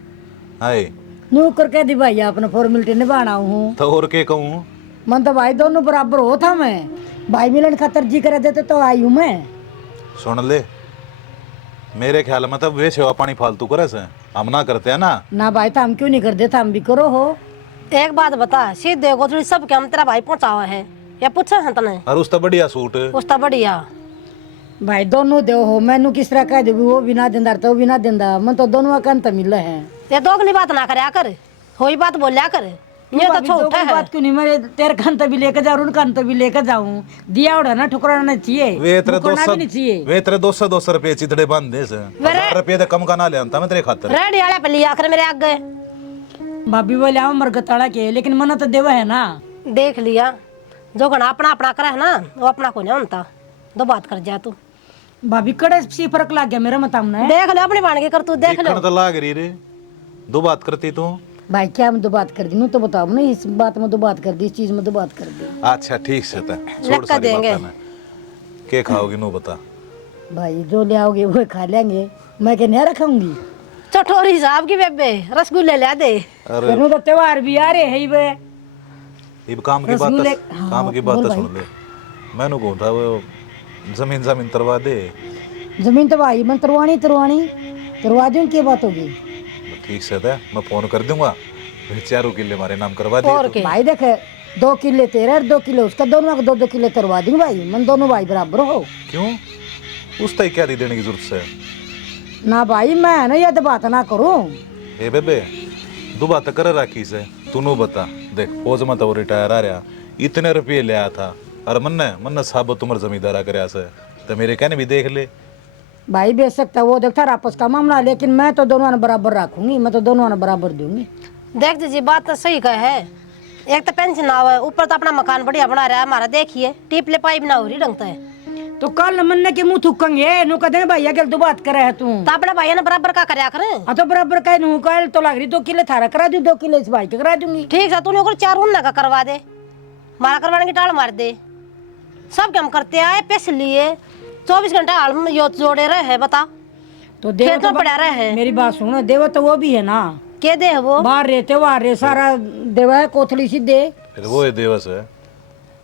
हाय नौकर कह दी भाई आपने फॉर्मेलिटी निभाना हूँ, तो और के कहूँ? मन तो भाई दोनों बराबर हो था। मैं भाई मिलन खातर जी करे देते तो आई हूँ मैं। सुन ले, मेरे ख्याल में तब वे सेवा पानी फालतू करे से, हम ना करते हैं ना भाई तो हम क्यों नहीं कर देता, हम भी करो हो। एक बात बता, सीधे गोथड़ी सब के हम तेरा भाई पहुंचावा है या पूछा है तने? और उसका बढ़िया सूट उसका बढ़िया भाई दोनों दे हो, मैनू किस तरह कह दोगी, वो भी ना देंदा तो भी ना देंदा, मन तो दोनों का अंत मिल है। ये दोगनी बात ना करे कर, होई बात बोलिया कर। ये तो छोटा है। बात क्यों नहीं, मैं तेरे कांत भी लेकर जाऊँ, उनका अंत भी लेकर जाऊँ। दिया उड़ा ना ठुकराना चाहिए, वे तेरे मुकरना भी नहीं चाहिए। 200 रुपये चितड़े बांध दे से 1000 रुपये तो कम का ना ले आता मैं तेरे खातर। रेडी वाले पे लिया कर मेरे आगे। भाभी बोले आओ मरगताड़ा के, लेकिन मना तो देवा है ना। देख लिया, जो गणा अपना अपना करे है ना, वो अपना को नहीं होता। दो बात कर जा तू। भाभी कड़े सी फर्क लग गया मेरा मताम ने। देख लो अपनी बाणगी कर तू, देख लो। तो लाग रही रे, 2 बात करती तू। भाई क्या मैं 2 बात कर दी, तो बताओ ना, इस बात में 2 बात कर दी, इस चीज में 2 बात कर दी। अच्छा ठीक से छोड़ लक्का सारी देंगे। बातें। क्या खाओगी नो बता? भाई जो ले आओगे वो खा लेंगे, मैं क्या नहीं रखाऊंगी। चटोरी साहब की बेबे रसगुल्ले ले दे। अरे तो त्योहार भी आ रहे है वे। ये काम की बात रसगुल्ले, काम की बात सुन ले। मैंने कहा था वो जमीन तरवा दे। जमीन तो भाई मैं तरवा दूं, क्या बात होगी? ठीक से था, मैं फोन कर दूंगा, 4 किले हमारे नाम करवा दिए। भाई देख 2 किले तेरा और 2 किले उसका, दोनों को 2-2 किले तरवा दूंगी भाई, मन दोनों भाई बराबर हो। क्यों? उस तक क्या देने की जरूरत है ना भाई, मैं ना ये बात ना करूं। ए बेबे 2 बात कर राखी से, तू नो बता। देख फौज में तो रिटायर आ रहा, इतने रुपये ले आया था, और मन्ने साहब तुम्हारे जमींदारा कर तो मेरे कहने भी देख ले। भाई बेच सकता वो देखता आपस का मामला, लेकिन मैं तो दोनों ने बराबर रखूंगी, मैं तो दोनों ने बराबर दूंगी। देख जी बात तो सही कहे है। एक तो पेंशन ना हुआ, ऊपर तो अपना मकान बढ़िया बना रहा है हमारा, देखिए टीप ले पाइप ना हो रही ढंगता है। तो कल मन्ने के मुंह थूकेंगे, नु कहते भैया कल 2 बात करे है तू, तो अपने भाई ने बराबर का करया करे। हाँ तो बराबर कह नू कल तो लग रही 2 किले थारा करा दूं, 2 किले इस भाई के करा दूंगी। ठीक है, तूने 4 उन्ना का करवा दे, हमारा करवाने की टाल मार दे। सब हम करते आए, पैसे लिए 24 घंटा हाल में यो जोड़े रहे है। बता तो देव खेत में पड़ा रहे है। मेरी बात सुनो, देव तो वो भी है ना, के दे है वो बाहर रहते बाहर रे सारा देवा है, कोथली सी दे। फिर वो है देवस है,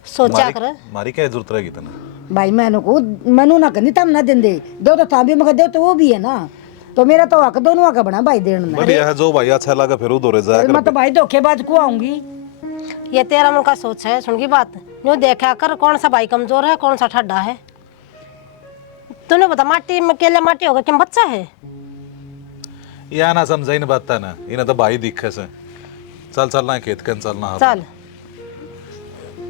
सोचा कर। मारी क्या जरूरत रहेगी तना? भाई मैनू ना करनी तम ना देंदे, दो तो था भी मगर दे तो वो भी है ना, तो मेरा तो हक दोनों का बना भाई देने में। बढ़िया है, जो भाई अच्छा लगा फिर उधर जाकर। मैं तो भाई धोखेबाज को आऊंगी। ये तेरा मन का सोच है, सुन की बात न्यू देखा कर, कौन सा भाई कमजोर है कौन सा ठड्डा है। तूने बता माटी में केले माटी होगा क्या बच्चा है? या ना समझाई ना बात ना, इन्हें तो भाई दिखे से। चल चलना खेत के चलना। चल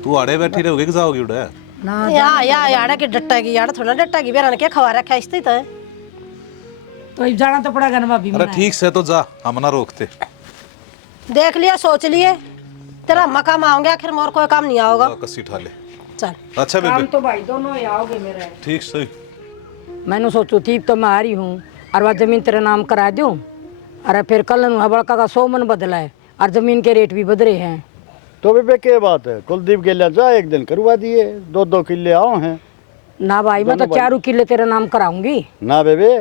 तू आड़े बैठी रहोगी कि जाओगी उड़े? ना यार की डट्टेगी यार थोड़ा डट्टेगी बेरा ने क्या खवा रखा है इस्ती तो तो अब जाना तो पड़ेगा ना भाभी। अरे ठीक से तो जा, हम ना रोकते। देख लिया सोच लिए तेरा मकाम आओगे आखिर मोर कोई काम नहीं आओगा। कस्सी ठा ले। चल अच्छा काम बेबे तो भाई दोनों ही आओगे मेरे। ठीक सही। मैंने सोचू थी तो मैं आ रही हूँ और वह जमीन तेरे नाम करा दूँ। अरे फिर कल बड़का का 100 मन बदला है और जमीन के रेट भी बदले हैं। तो बेबे क्या बात है, कुलदीप के लिए जा एक दिन करवा दिए, 2-2 किले आओ हैं। ना भाई मैं तो 4 किले तेरे नाम कराऊंगी। ना बेबे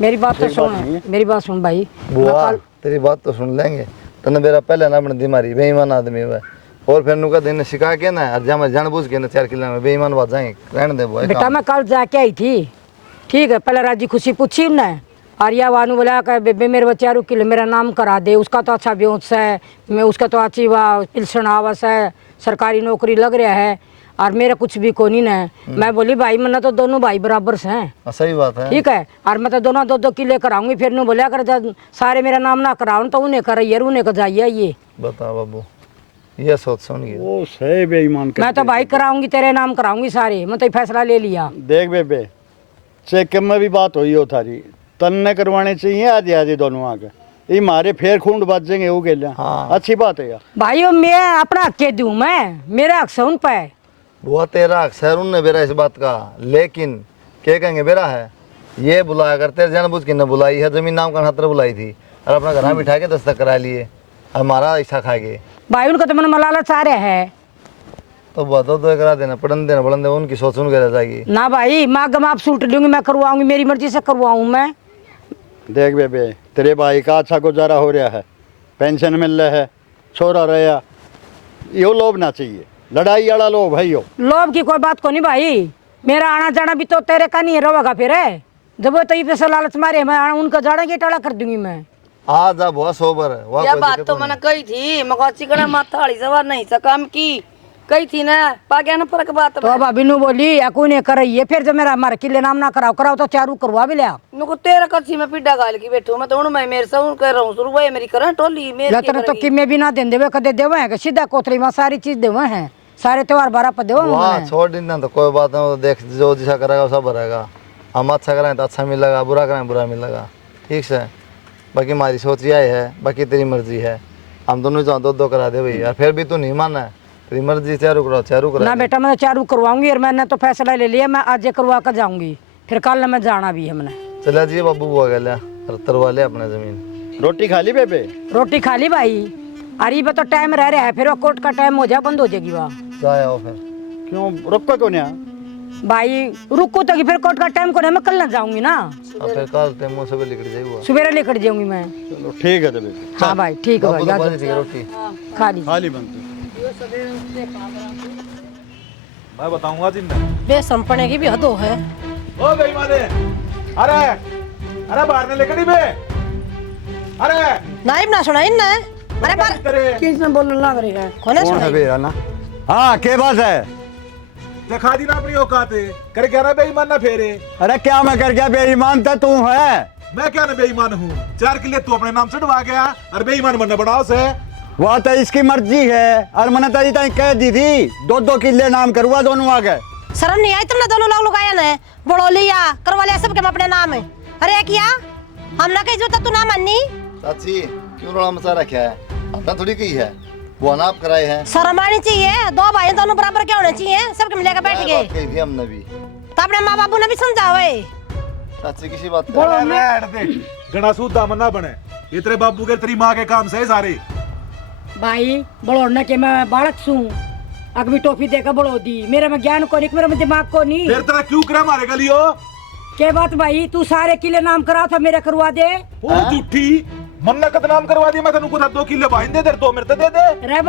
मेरी बात तो ठीक बात नहीं सुन, है। मेरी बात सुन भाई। बुआ तेरी बात तो सुन लेंगे, तने मेरा पहले ना बन दिमारी बेईमान आदमी है और फिर नुका दिन सिखा के ना और जब जानबूझ के ना 4 किले में बेईमान बात जाएंगे रहने दे बुआ। बेटा मैं कल जाके आई थी, ठीक है, पहले राजी खुशी पूछी ना और या वानू बोला कि बेबे मेरे वो 4 किले मेरा नाम करा दे, उसका तो अच्छा ब्योच है, मैं उसका तो अच्छी वह पिल्सन आवास है, सरकारी नौकरी लग रहा है और मेरा कुछ भी कोनी ना है। मैं बोली भाई मना तो दोनों भाई बराबर से हैं। सही बात है। ठीक है, और मैं तो दोनों 2-2 किले कराऊंगी। फिर नु बोलिया कर जब सारे मेरा नाम ना कराओ तो उन्हें कराइए उन्हें का जाइए। ये बता बाबू, ये सोच सुन गया वो सही बेईमान मैं तो भाई कराऊंगी तेरे नाम कराऊंगी सारे, मैं तो फैसला ले लिया। देख बेबे चेक में भी बात हुई हो थारी, तन्ने करवाने चाहिए आधी आधी दोनों आके, ये मारे फेर खूंड बच जाएंगे वो के लिए। हाँ। अच्छी बात है यार। भाई मैं अपना हक के दूं, मैं मेरा हक से उन पे। बुआ तेरा अक्सर उनने बेरा इस बात का, लेकिन क्या कहेंगे बेरा है ये बुलाया कर, तेरे जानबूझ के न बुलाई है, जमीन नाम का खातर बुलाई थी और अपना घर बिठा के दस्तक करा लिए, हमारा ऐसा खा गए। भाई उनको तो मन मलाला चाह रहे है तो बता दो करा देना, पढ़न देना बढ़न देना, उनकी सोच सुन के रह जाएगी ना भाई। माँ गम आप सूट लूंगी, मैं करवाऊंगी, मेरी मर्जी से करवाऊँ मैं। देख बेबे तेरे भाई का अच्छा गुजारा हो रहा है, पेंशन मिल रहा है, छोरा रहा, यो लोभ ना चाहिए, लड़ाई वाला लोभ है यो। लोभ की कोई बात को नहीं भाई, मेरा आना जाना भी तो तेरे का नहीं रहेगा फिर है। जब वो तो ये पैसा लालच मारे मैं उनका जाना के टाला कर दूंगी मैं। आ जा बुआ सोबर है यह बात तो मैंने कही थी, मगर चिकना माथा वाली सवार नहीं सा काम की कही थी ना, पा गया ना फर्क बात। तो भाभी नु बोली या कोई नहीं कर रही है, फिर जब मेरा हमारे किले नाम ना कराओ कराओ तो 4 करवा भी लिया। नुको तेरा कच्ची में पिड्डा गाल की बैठू, मैं तो उन मैं मेरे से उन कर रहा हूँ शुरू हुई मेरी करंट टोली मेरे लतर तो कि मैं भी ना देंदे वे कदे देवे है सीधा कोतरी में सारी चीज देवे हैं, सारे त्योहार बारा पर देवे वाह हैं। छोड़ देना तो कोई बात नहीं, देख जो जैसा करेगा सब भरेगा, हम अच्छा कराएं तो अच्छा मिलेगा, बुरा कराएं बुरा मिलेगा, ठीक से। बाकी हमारी सोच यह है, बाकी तेरी मर्जी है, हम दोनों जो 2-2 करा दे भाई यार, फिर भी तू नहीं माना है, तेरी मर्जी 4 करा 4 करा ना बेटा मैं 4 करवाऊंगी और मैंने तो फैसला ले लिया, मैं आज करवा कर जाऊंगी, फिर कल मैं जाना भी है हमने। चला जी बाबू बुआ गया तरवा ले अपना जमीन। रोटी खा ली बेबे? रोटी खा ली भाई, अरे तो टाइम रह रहा है, फिर वो कोर्ट का टाइम हो जाए बंद हो जाएगी वहाँ। जाओ फिर क्यों रुको क्यों नहीं? भाई रुको तो कि फिर कोर्ट का टाइम को नहीं, मैं कल ना जाऊंगी ना, फिर कल टेमो से लेकर जाइए, सवेरे लेकर जाऊंगी मैं। चलो ठीक है तो बेबे। हाँ भाई ठीक है भाई, बाबू तो आ बनी थी रोटी खा ली। खा ली बनती। मैं बताऊंगा जिन्ना। बेसमपने की भी हद है। ओ बेईमाने, अरे अरे बाहर ने लेकर बे, अरे नाइब ना सुना इन अरे पर किसने बोलने लग रही है? कोने कौन सुना है बेरा ना? हाँ क्या बात है? दिखा दी ना अपनी औकात है, कर क्या ना बेईमान ना फेरे। अरे क्या मैं कर गया, बेईमान तो तू है। मैं क्या ना बेईमान हूँ, 4 किले तू अपने नाम चढ़वा गया और बेईमान बनना बनाओ से। वह तो इसकी मर्जी है और मैंने तो इतना कह दी थी 2-2 किले नाम करवा दोनों आ गए। शर्म नहीं आई तुमने दोनों लोग आया ना बड़ो लिया करवा लिया सबके अपने नाम है। अरे क्या हम ना कही जो तू ना माननी चाची क्यों रोड़ा मचा रखा है, अपना थोड़ी कही है, वो अनाप कराए हैं। शर्म आनी चाहिए, 2 भाई दोनों बराबर क्या होने चाहिए, सबके मिलेकर बैठ गए कही थी हमने भी, तो अपने माँ बाबू ने भी समझाओ। चाची किसी बात गणा सूद दामन ना बने, ये तेरे बाबू के तेरी माँ के काम से सारे। भाई बड़ोड़ने के मैं बालक छू, अगवी टोपी देकर बड़ो दी, मेरे में ज्ञान को नहीं, मेरे में दिमाग को नहीं। फिर तेरा क्यों करा मारेगा लियो? के बात भाई, तू सारे किले नाम करा था मेरे करवा दे। वो झूठी मन्ना कद नाम करवा दिया, मैं तेनू को 2 किले भाई दे दे, 2 मेरे दे दे। रे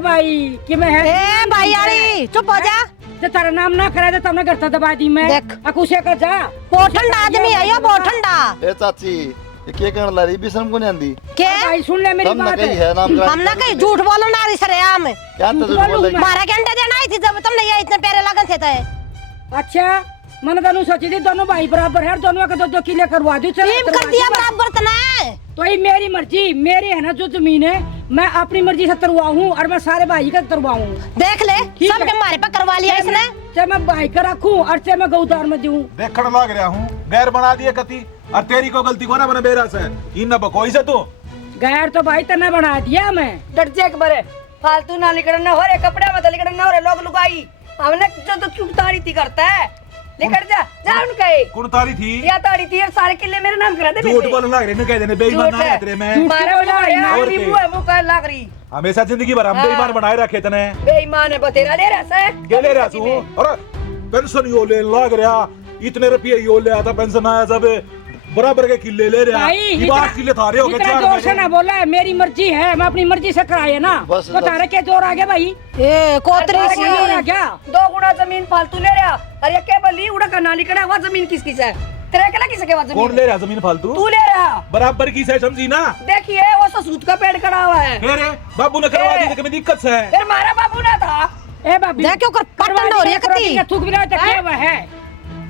भाई कि मैं है ए भाई यारी चुप हो जा, तो तेरा नाम ना करा दे तब घर दबा दी मैं। देख। अकुशे का जा, बहुत ठंडा आदमी है यो, बहुत ठंडा। ए चाची ये क्या कहने ला रही, भी शर्म को नहीं आंदी? क्या भाई सुन ले मेरी तब ना बात कही है नाम करा, हम ना कहीं झूठ बोलो ना रही सरे आम क्या तो झूठ बोल रही? मारा के अंडे देना आई थी जब तुमने ये इतने प्यारे लगन थे तो। अच्छा मैंने दोनों सोची थी दोनों भाई बराबर है, दोनों के 2-2 किले करवा दूं। चल टीम कर दिया बराबर तो ना, तो ये मेरी मर्जी, मेरी है ना जो जमीन है मैं अपनी मर्जी से तरवाऊं और मैं सारे भाई का तरवाऊं। देख ले ठीक सब है। के मारे पे करवा लिया इसने। चाहे मैं भाई का रखूं और चाहे मैं गौदार में दूं। देखण लग रहा हूँ गैर बना दिए कति और तेरी को गलती को ना बने बेरा से इन न बकोई से तू गैर तो भाई तने बना दिया मैं। डट जे के बरे फालतू ना लिकड़ना हो रे, कपड़े में तो लिकड़ना हो रे, लोग लुगाई हमने जो तो क्यों तारीती करता है। लिकड़ जा जा उनके कौन तारी थी या तारी थी और सारे किले मेरे नाम करा दे। झूठ बोलने लग रहे ने कह देने बेईमान ना है तेरे में मारा बोला यार भी मुंह मुंह कर लग रही। हमेशा जिंदगी भर हम बेईमान बनाए रखे तने बेईमान है बतेरा ले रहा है। क्या ले रहा तू? अरे पेंशन यो ले लग रहा इतने रुपये यो ले आता पेंशन आया सब बराबर के किले ले रहा ये बात किले थारे हो गए इतना चार जोर से महीने। ना बोला है, मेरी मर्जी है, मैं अपनी मर्जी से कराए ना। बस, तो तारे के जोर आ गया भाई। ए कोतरी तारे सी के जोर आ गया। 2 गुना जमीन फालतू ले रहा। अरे के बली उड़ा करना लिकड़ा वो जमीन किस किस है? तेरे के किस के वो कौन जमीन? ले रहा जमीन फालतू तू ले रहा। बराबर की से समझी ना देखिए वो तो सूद का पेड़ खड़ा हुआ है। फिर बाबू ने करवा दी तो कभी दिक्कत से है फिर मारा बाबू ना था। ए भाभी देख क्यों कर पटन हो रही है कती। थूक भी रहा है वो है।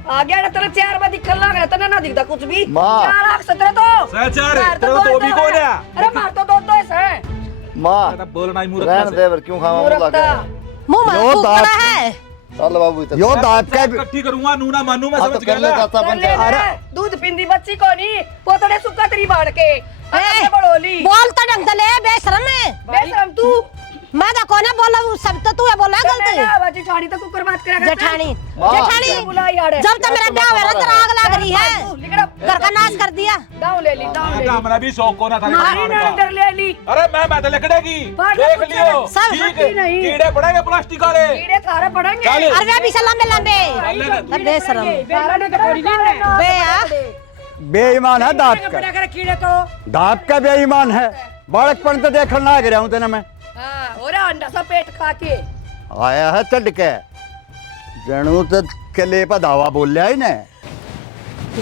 आ गया ना तेरा 4 बजे दिखल लग रहा था ना दिखता कुछ भी। माँ। 4 लाख 17 तो सहचार मार तेरा तो भी कौन है अरे मार तो दो है। माँ बोलना ही मूर्ख रहन दे बर क्यों खावा मुंह मूर्खता। लगा मुंह में यो थूक दांत- पड़ा है। चल बाबू इधर यो दांत का इकट्ठी करूंगा नू ना मानू मैं हाँ, तो समझ कर ले गया चाचा कर बन ले जा ले। दूध पिंदी बच्ची को नहीं पोतड़े सुक्का तेरी बाढ़ के ए, बड़ोली बोलता ढंग से ले बेशरम है। बेशरम तू मैं तो कौन है बोला वो सब तो तू है बोला गलत। जेठानी तो कुकर बात करेगा जेठानी माँ। जेठानी बुला यार जब तक मेरा ब्याह हुआ ना तेरा आग लग रही है। घर का नाश कर दिया। दाव ले ली दाव ले ली हमरा भी शौक को ना था मारी ना अंदर ले ली। अरे मैं तो लकड़ेगी बाहर देख कुछ लियो सब ठीक हट्टी नहीं। कीड़े पड़ेंगे प्लास्टिक वाले कीड़े थारे पड़ेंगे। चल। अरे वे भी लंबे लंबे बेशरम सारा ने कटोरी लेना। बे आ बेईमान है दांत का, बड़ा कर कीड़े तो दांत का बेईमान है। बालकपन तो देखने ना गया हूँ तेने मैं हां और अंडा सा पेट खा के आया है चढ़ के जनू तो कले पर धावा बोल लिया ही ने।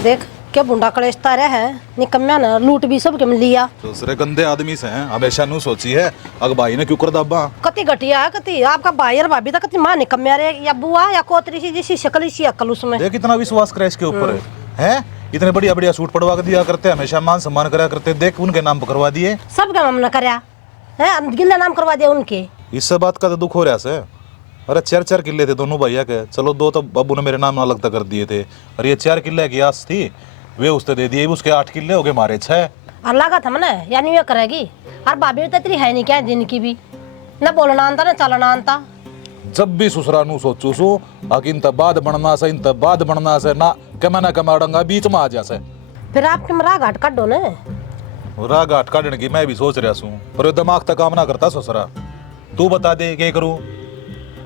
देख क्या बुंडा कलेस्ता रहा है निकम्या ना लूट भी सब के में लिया। दूसरे गंदे आदमी से हैं हमेशा नू सोची है अग भाई ने क्यों कर दाबा कति घटिया है कति आपका भाई और भाभी तक कति मां निकम्या रे या बुआ या कोतरी सी जैसी शक्ल सी अकल उसमें। देख कितना विश्वास करे इसके ऊपर है इतने बढ़िया बढ़िया सूट पड़वा के दिया करते हमेशा मान सम्मान करा करते देख उनके नाम पर करवा दिए सब काम हमने करया है गिल्ला नाम करवा दिया उनके। इससे बात का तो दुख हो रहा से अरे 4 किले थे दोनों भैया के चलो 2 तो बाबू ने मेरे नाम ना लगता कर दिए थे और ये 4 किले की आस थी वे उसने दे दिए उसके 8 किले हो गए मारे 6 और लगा था मैंने यानी वे करेगी और भाभी तो तेरी है नहीं क्या दिन की भी न बोलना आंता न चलना आंता। जब भी ससुरा नु सोचू सो आकिन त बाद बनना से इन त बाद बनना से ना कमा कमाड़ंगा बीच में आ जा से फिर आपके मरा घाट काटो ने राग घाट काटने की मैं भी सोच रहा हूँ पर ये दिमाग तक काम ना करता ससुरा तू बता दे क्या करूँ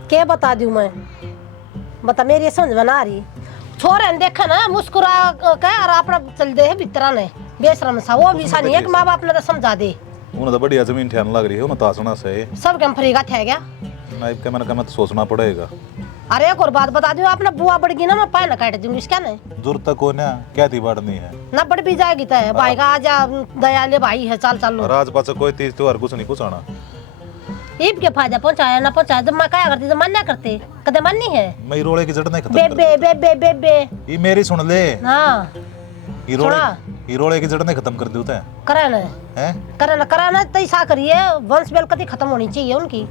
क्या बता दूं मैं बता मेरी समझ में ना आ रही। छोरे ने देखा ना मुस्कुरा के और अपना चल दे है भीतरा ने बेशरम सा वो भी सा नहीं है कि माँ बाप ने तो समझा दे उन्हें तो बढ़िया जमीन ठहरने लग रही है उन्हें तासना से सब कम फ्री का थे गया। नाइब के मैंने तो सोचना पड़ेगा अरे एक और बात बता दूं आपने बुआ बढ़ गई ना मैं पाए ना काट दूंगी इसका नहीं दूर तक हो ना क्या थी बढ़नी है ना बढ़ भी जाएगी तय भाई का आजा दयाले भाई है चाल चाल लो राज पास कोई तीज त्योहार कुछ नहीं कुछ आना ईब के फायदा पहुंचाया ना पहुंचाया जब मैं क्या करती जब मन ना करते कदम मन नहीं है मैं रोले की जड़ नहीं खत्म बेबे बेबे बेबे ये मेरी सुन ले हाँ रोले की जड़ नहीं खत्म कर दूते करे ना हैं करे ना तो ऐसा करिए वंश बेल कभी खत्म होनी चाहिए उनकी।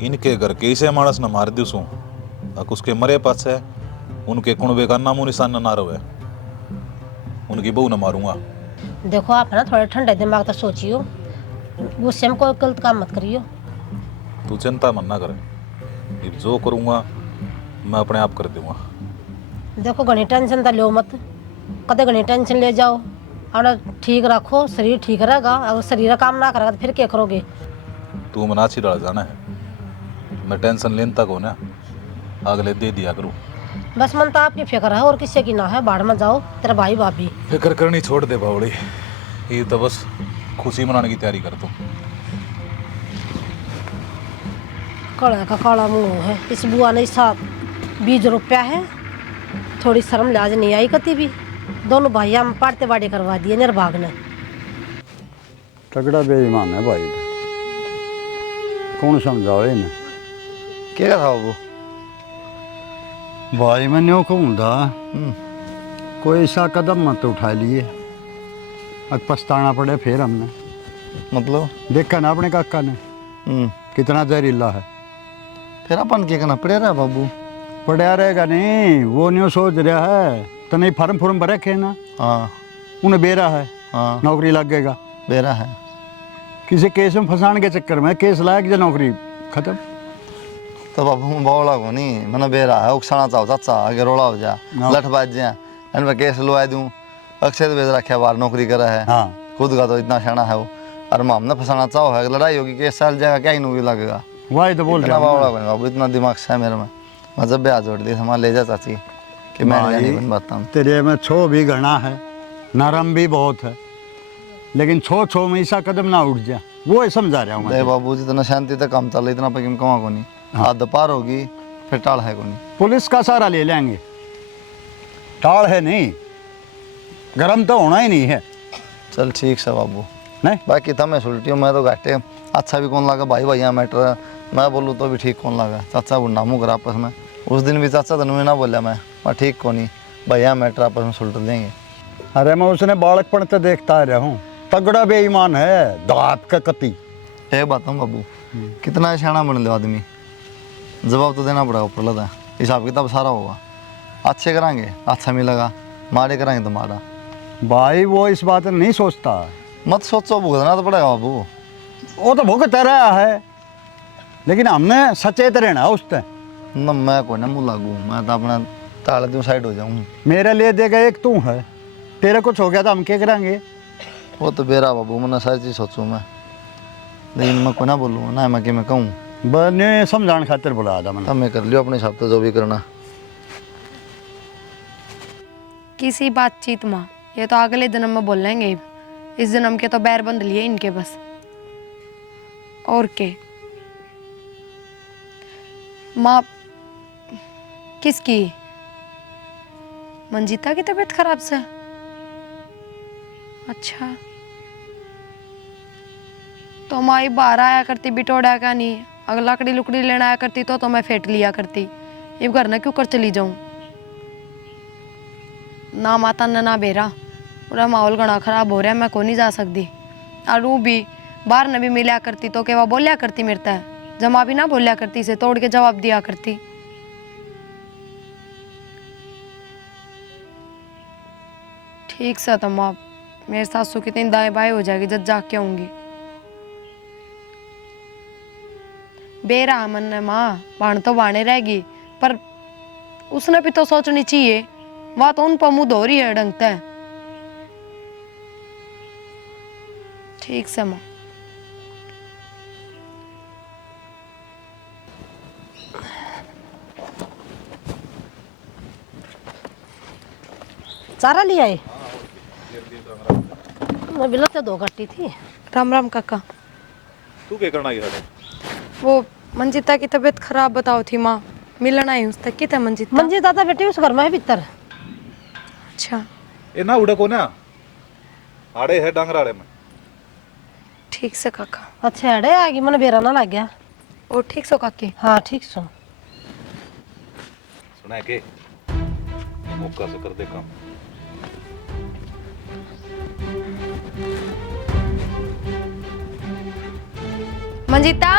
इनके घर के इसे मानस न मार दियो सू उसके मरे पास है उनके कुणबे का नामो निशान न रहे उनकी बहू न मारूंगा। देखो आप ना थोड़े ठंडे दिमाग तो सोचियो गुस्से में कोई गलत काम मत करियो। तू चिंता मन ना करे जो करूंगा मैं अपने आप कर दूंगा। देखो घनी टेंशन तो लो मत कदे घनी टेंशन ले जाओ और ठीक रखो शरीर ठीक रहेगा अगर शरीर काम ना करेगा तो फिर क्या करोगे। तू मनाची डाल जाना है मैं टेंशन लेन तक हो ना अगले दे दिया करूँ बस मन तो आपकी फिक्र है और किसी की ना है बाढ़ में जाओ तेरा भाई भाभी फिक्र करनी छोड़ दे बावड़ी ये तो बस खुशी मनाने की तैयारी कर तू। काला का काला मुंह है इस बुआ ने साथ 20 रुपया है थोड़ी शर्म लिहाज नहीं आई कती भी दोनों भाइया में पाड़ते बाड़े करवा दिए निर्भाग ने। तगड़ा बेईमान है भाई कौन समझाओ इन्हें क्या था वो भाई मैं न्यों कहूँगा कोई ऐसा कदम मत उठा लिए अब पछताना पड़े फिर हमने मतलब देखा ना अपने काका ने कितना जहरीला है। फिर अपन क्या करना पड़ेगा बाबू? पढ़ा रहेगा नहीं, वो नहीं सोच रहा है तो नहीं फॉर्म फॉर्म भर रखे ना। हाँ उन्हें बेरा है, हाँ नौकरी लगेगा। बेरा है किसी केस में फंसाने के चक्कर में केस लायक जो नौकरी खत्म। तो बाबू मैं बोला को नहीं, मैंने बेरा है उकसाना चाहो चाचा आगे रोड़ा हो जा लठ बाज जाए इन पर केस लुआ दूँ। अक्षय तो बेच रखे बाहर नौकरी करा है, हाँ खुद का तो इतना शाना है वो। और माम ने फंसाना चाहो है, लड़ाई होगी केस चल जाएगा, क्या ही नौकरी लगेगा। वही तो बोल इतना रहा बावड़ा हूँ। कोई बाबू, इतना दिमाग से है मेरे में। मैं जब ब्याह जोड़ दी हमारा ले जा चाची कि मैं नहीं बन पाता हूँ। तेरे में छो भी घना है, नरम भी बहुत है, लेकिन छो छो में ऐसा कदम ना उठ जा, वो समझा रहा हूँ दे मैं। बाबू जितना शांति तक काम चल इतना पकिम कमा को नहीं। हद पार होगी फिर टाल है को नहीं। पुलिस का सहारा ले लेंगे, टाल है नहीं, गरम तो होना ही नहीं है। चल ठीक से बाबू, नहीं बाकी तमें सुलटी हो मैं तो घाटे अच्छा भी कौन लगा भाई भैया मैटर। मैं बोलूँ तो भी ठीक कौन लगा, चाचा बुढ़ा मुँह कर आपस में। उस दिन भी चाचा तनु ना बोला मैं ठीक कौन ही भैया मैटर आपस में सुलट देंगे। अरे मैं उसने बालकपन से देखता रहा हूँ, तगड़ा बेईमान है, दांत का कति। एक बात हूँ बाबू, कितना शाना बन लो आदमी, जवाब तो देना पड़ेगा ऊपर लगा, हिसाब किताब सारा होगा। अच्छे कराएंगे अच्छा मिलेगा, मारे कराएंगे तो मारा। भाई वो इस बात में नहीं सोचता। मत सोचो, भुगतना तो पड़ेगा बाबू। वो तो भुगत रहा है, लेकिन हमने सचेत रहना उस टाइम। न मैं कोई ना मुँह लागू, मैं तो अपना ताड़ दूँ साइड हो जाऊँ। मेरे लिए देगा एक तू है, तेरे कुछ हो गया तो हम क्या करेंगे? वो तो बेरा बाबू, मैंने सारी चीज़ सोचूँ मैं, लेकिन मैं कोई ना बोलूँ ना, मैं कि मैं कहूँ बने समझाने खातिर बुलाया था मैंने। तब मैं कर लियो अपने हिसाब से जो भी करना। किसी बातचीत माँ, ये तो अगले जन्म में बोल लेंगे, इस जन्म के तो बैर बंद लिए इनके बस। और के माँ किसकी? मंजीता की तबीयत खराब से? अच्छा तो माई बाहर आया करती बिटोड़ा का नहीं, अगर लकड़ी लुकड़ी लेना आया करती तो मैं फेंट लिया करती। ये घर ना क्यों कर चली जाऊं? ना माता ना बेरा, पूरा माहौल घना खराब हो रहा है, मैं को नहीं जा सकती। और वो भी बाहर न भी मिला करती तो क्या वह बोलिया करती मेरे तय, जमा भी ना बोलिया करती, इसे तोड़ के जवाब दिया करती। ठीक सा तुम आप, मेरे सासू कितनी दाएं बाएं हो जाएगी जब जाके आऊंगी। बेरा मन ने माँ बाण तो बाणे रहेगी, पर उसने भी तो सोचनी चाहिए, वह तो उन पर मुँह धो रही है डंगता है। ठीक से माँ। चारा लिया है? मैं बिल्ला से 2 गट्टी थी। राम राम काका। तू क्या करना यार? वो मंजिता की तबीयत खराब बताओ थी माँ, मिलन आई उस तक की था मंजिता। मंजीता तो बेटी उस घर में है भीतर। अच्छा ए ना उड़ा को ना आड़े है डांगराड़े में। ठीक से काका। अच्छा अड़े आगी, मन बेरा ना लग गया। और ठीक सो काकी? हाँ ठीक सुन। सुना है के मौका से कर दे काम। मंजिता,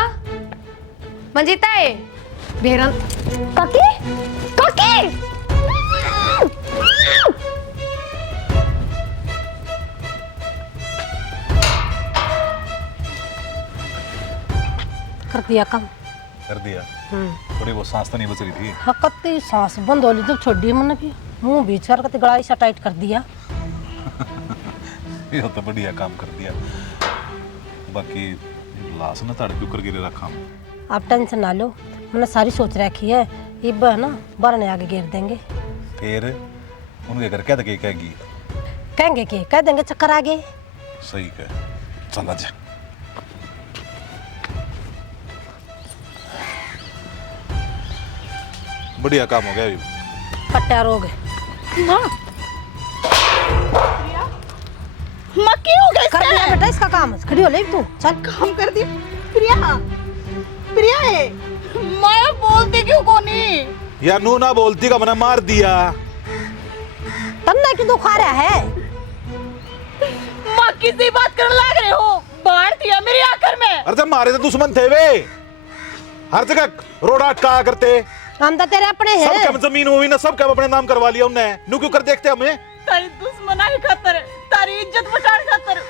मंजिता है बेरन। काकी काकी कर दिया काम। कर दिया। थोड़ी बहुत सांस तो नहीं बच रही थी। हाँ कत्ती सांस बंद होली जब छोड़ दी मैंने, भी मुंह भी चर कत्ती गला ऐसा टाइट कर दिया। ये तो बढ़िया काम कर दिया। बाकी लाश ना ताड़ क्यों कर गिरे रखा। आप टेंशन ना लो, मैंने सारी सोच रखी है, इब है ना बारने आगे घेर देंगे। फिर उनके घर क्या तक कहेगी? कहेंगे कि कह देंगे चक्कर आगे। सही कह, चला जा। बढ़िया काम हो गया अभी। पट्टा रोग मक्की हो गई कर दिया बेटा इसका काम। खड़ी हो ले तू, चल काम कर दिया। प्रिया प्रिया है, मैं बोलती क्यों कोनी? यार नू ना बोलती का मैंने मार दिया। तन्ना क्यों दुखा रहा है? मक्की से बात करने लग रहे हो? बाढ़ दिया मेरी आखिर में। अरे जब हमारे तो दुश्मन थे वे, हर जगह रोड अटका करते। हम तो तेरे अपने सब हैं। कम जमीन हुई ना, सब कम अपने नाम करवा लिया उनने। नु क्यों कर देखते हमें? तारी दुश्मनाई खातर, तारी इज्जत बचाने खातर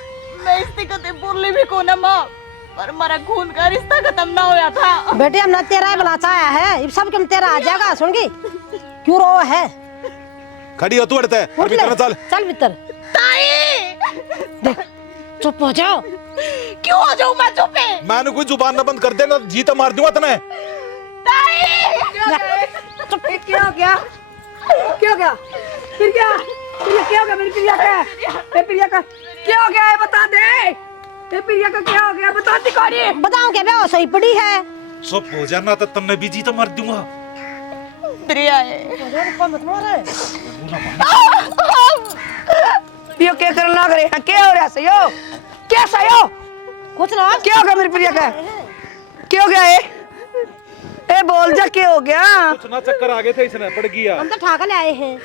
मैं इससे कदे बोली भी को ना मां, पर हमारा खून का रिश्ता खत्म ना होया था। बेटे हमने तेरा ही भला चाहा है, ये सब कम तेरा आ जाएगा। सुनगी क्यों रो है? खड़ी हो तू अड़ता है। उठ ले, भीतर चल। चल भीतर। ताई देख चुप हो जाओ। क्यों हो जाऊं मैं चुप है? मैंने कोई जुबान न बंद कर देगा, जी तो मार दूंगा तने। क्या हो गया? क्या हो गया? फिर क्या? क्या हो गया मेरी प्रिया का? प्रिया का क्या हो गया है बता दे। प्रिया का क्या हो गया बता दी कौड़ी। बताओ क्या बेहोश सही पड़ी है? चुप हो जाना तो तन्ने भी जी तो मार दूंगा। प्रिया है। यो क्या करना लग रहे हैं? क्या हो रहा है यो? क्या सयो? कुछ ना। क्या हो गया मेरी प्रिया का? क्या हो गया है? ए बोल जा क्या हो गया? कुछ ना चक्कर आ गए थे, इसने पड़ गया। हम तो ठाक ले आए हैं।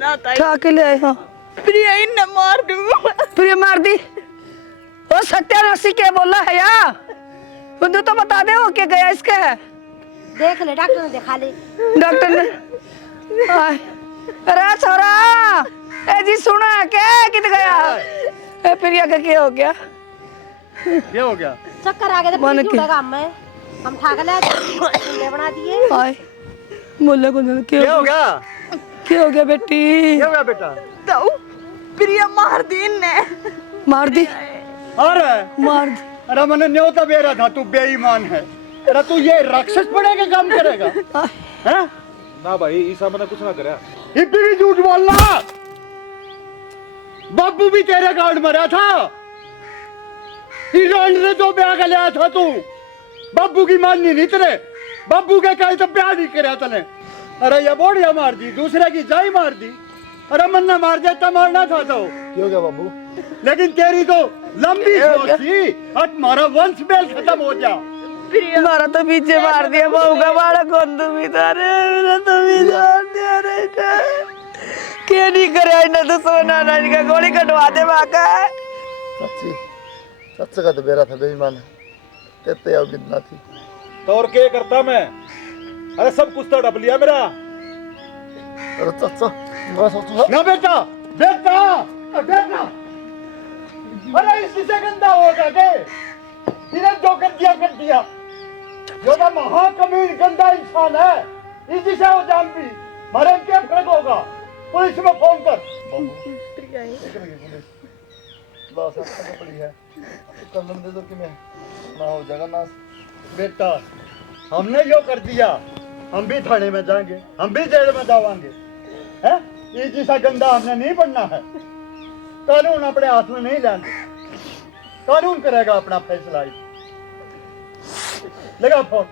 ना ताई उठा के ले आए हो। प्रिया इन्हें मार दूंगा। प्रिया मार दी? ओ सत्यानाशी क्या बोला है या? तू तो बता दे वो क्या गया इसके है? देख ले, डॉक्टर ने दिखा ले। डॉक्टर ने आय, अरे छोरा ए जी सुना क्या किध गया? ए प्रिया का क्या हो गया? क्या हो गया? चक्कर आ गए थे, माने क्यों लगा हम ठाक ले आए, बना दिए। आय बोले को क्या हो गया? क्या हो गया बेटी? क्या हो गया बेटा? तो प्रिया मार दी ने। मार दी? अरे मार दी? अरे मैंने न्योता बेरा था, तू बेईमान है। अरे तू ये राक्षस बने के काम करेगा? हैं? ना भाई ईसा मैंने कुछ ना करा। इब्बी भी झूठ बोलना। बाबू भी तेरे गांड मरा था। ईरान ने जो ब्याह कर लिया था तू, बाबू की माननी नहीं तेरे। बाबू के कहे तो ब्याह नहीं करे तने। अरे ये बोड़िया मार दी, दूसरे की जाई मार दी। अरे मन्ना मार देता, मारना था तो। क्या हो गया बाबू? लेकिन तेरी तो लंबी सोच थी, अब हमारा वंश मेल खत्म हो जा। मारा तो पीछे मार दिया बहू का बाड़ा कौन तुम इधर मेरा तो पीछे मार दिया रे क्या नहीं करे ना तो सोना ना का गोली कटवा दे बाका सच्ची सच का तो बेरा था बेईमान है। तेते आओ कितना थी तो और क्या करता मैं? अरे सब कुछ तो डब लिया मेरा। अरे चाचा मैं सोचूंगा ना बेटा, बेटा, बेटा। अरे इसी से गंदा होगा के? इन्हें जो कर दिया। जो ना महाकमीन गंदा इंसान है, इसी से हो जान भी। मरे क्या फर्क होगा? पुलिस में फोन कर। बस अच्छा पड़ी है तो कलम दे दो कि मैं ना हो जाएगा ना। बेटा हमने जो कर दिया, हम भी थाने में जाएंगे, हम भी जेल में जावांगे। हैं? ये जैसा गंदा हमने नहीं बनना है। कानून अपने हाथ में नहीं लेंगे, कानून करेगा अपना फैसला। लगा फोन।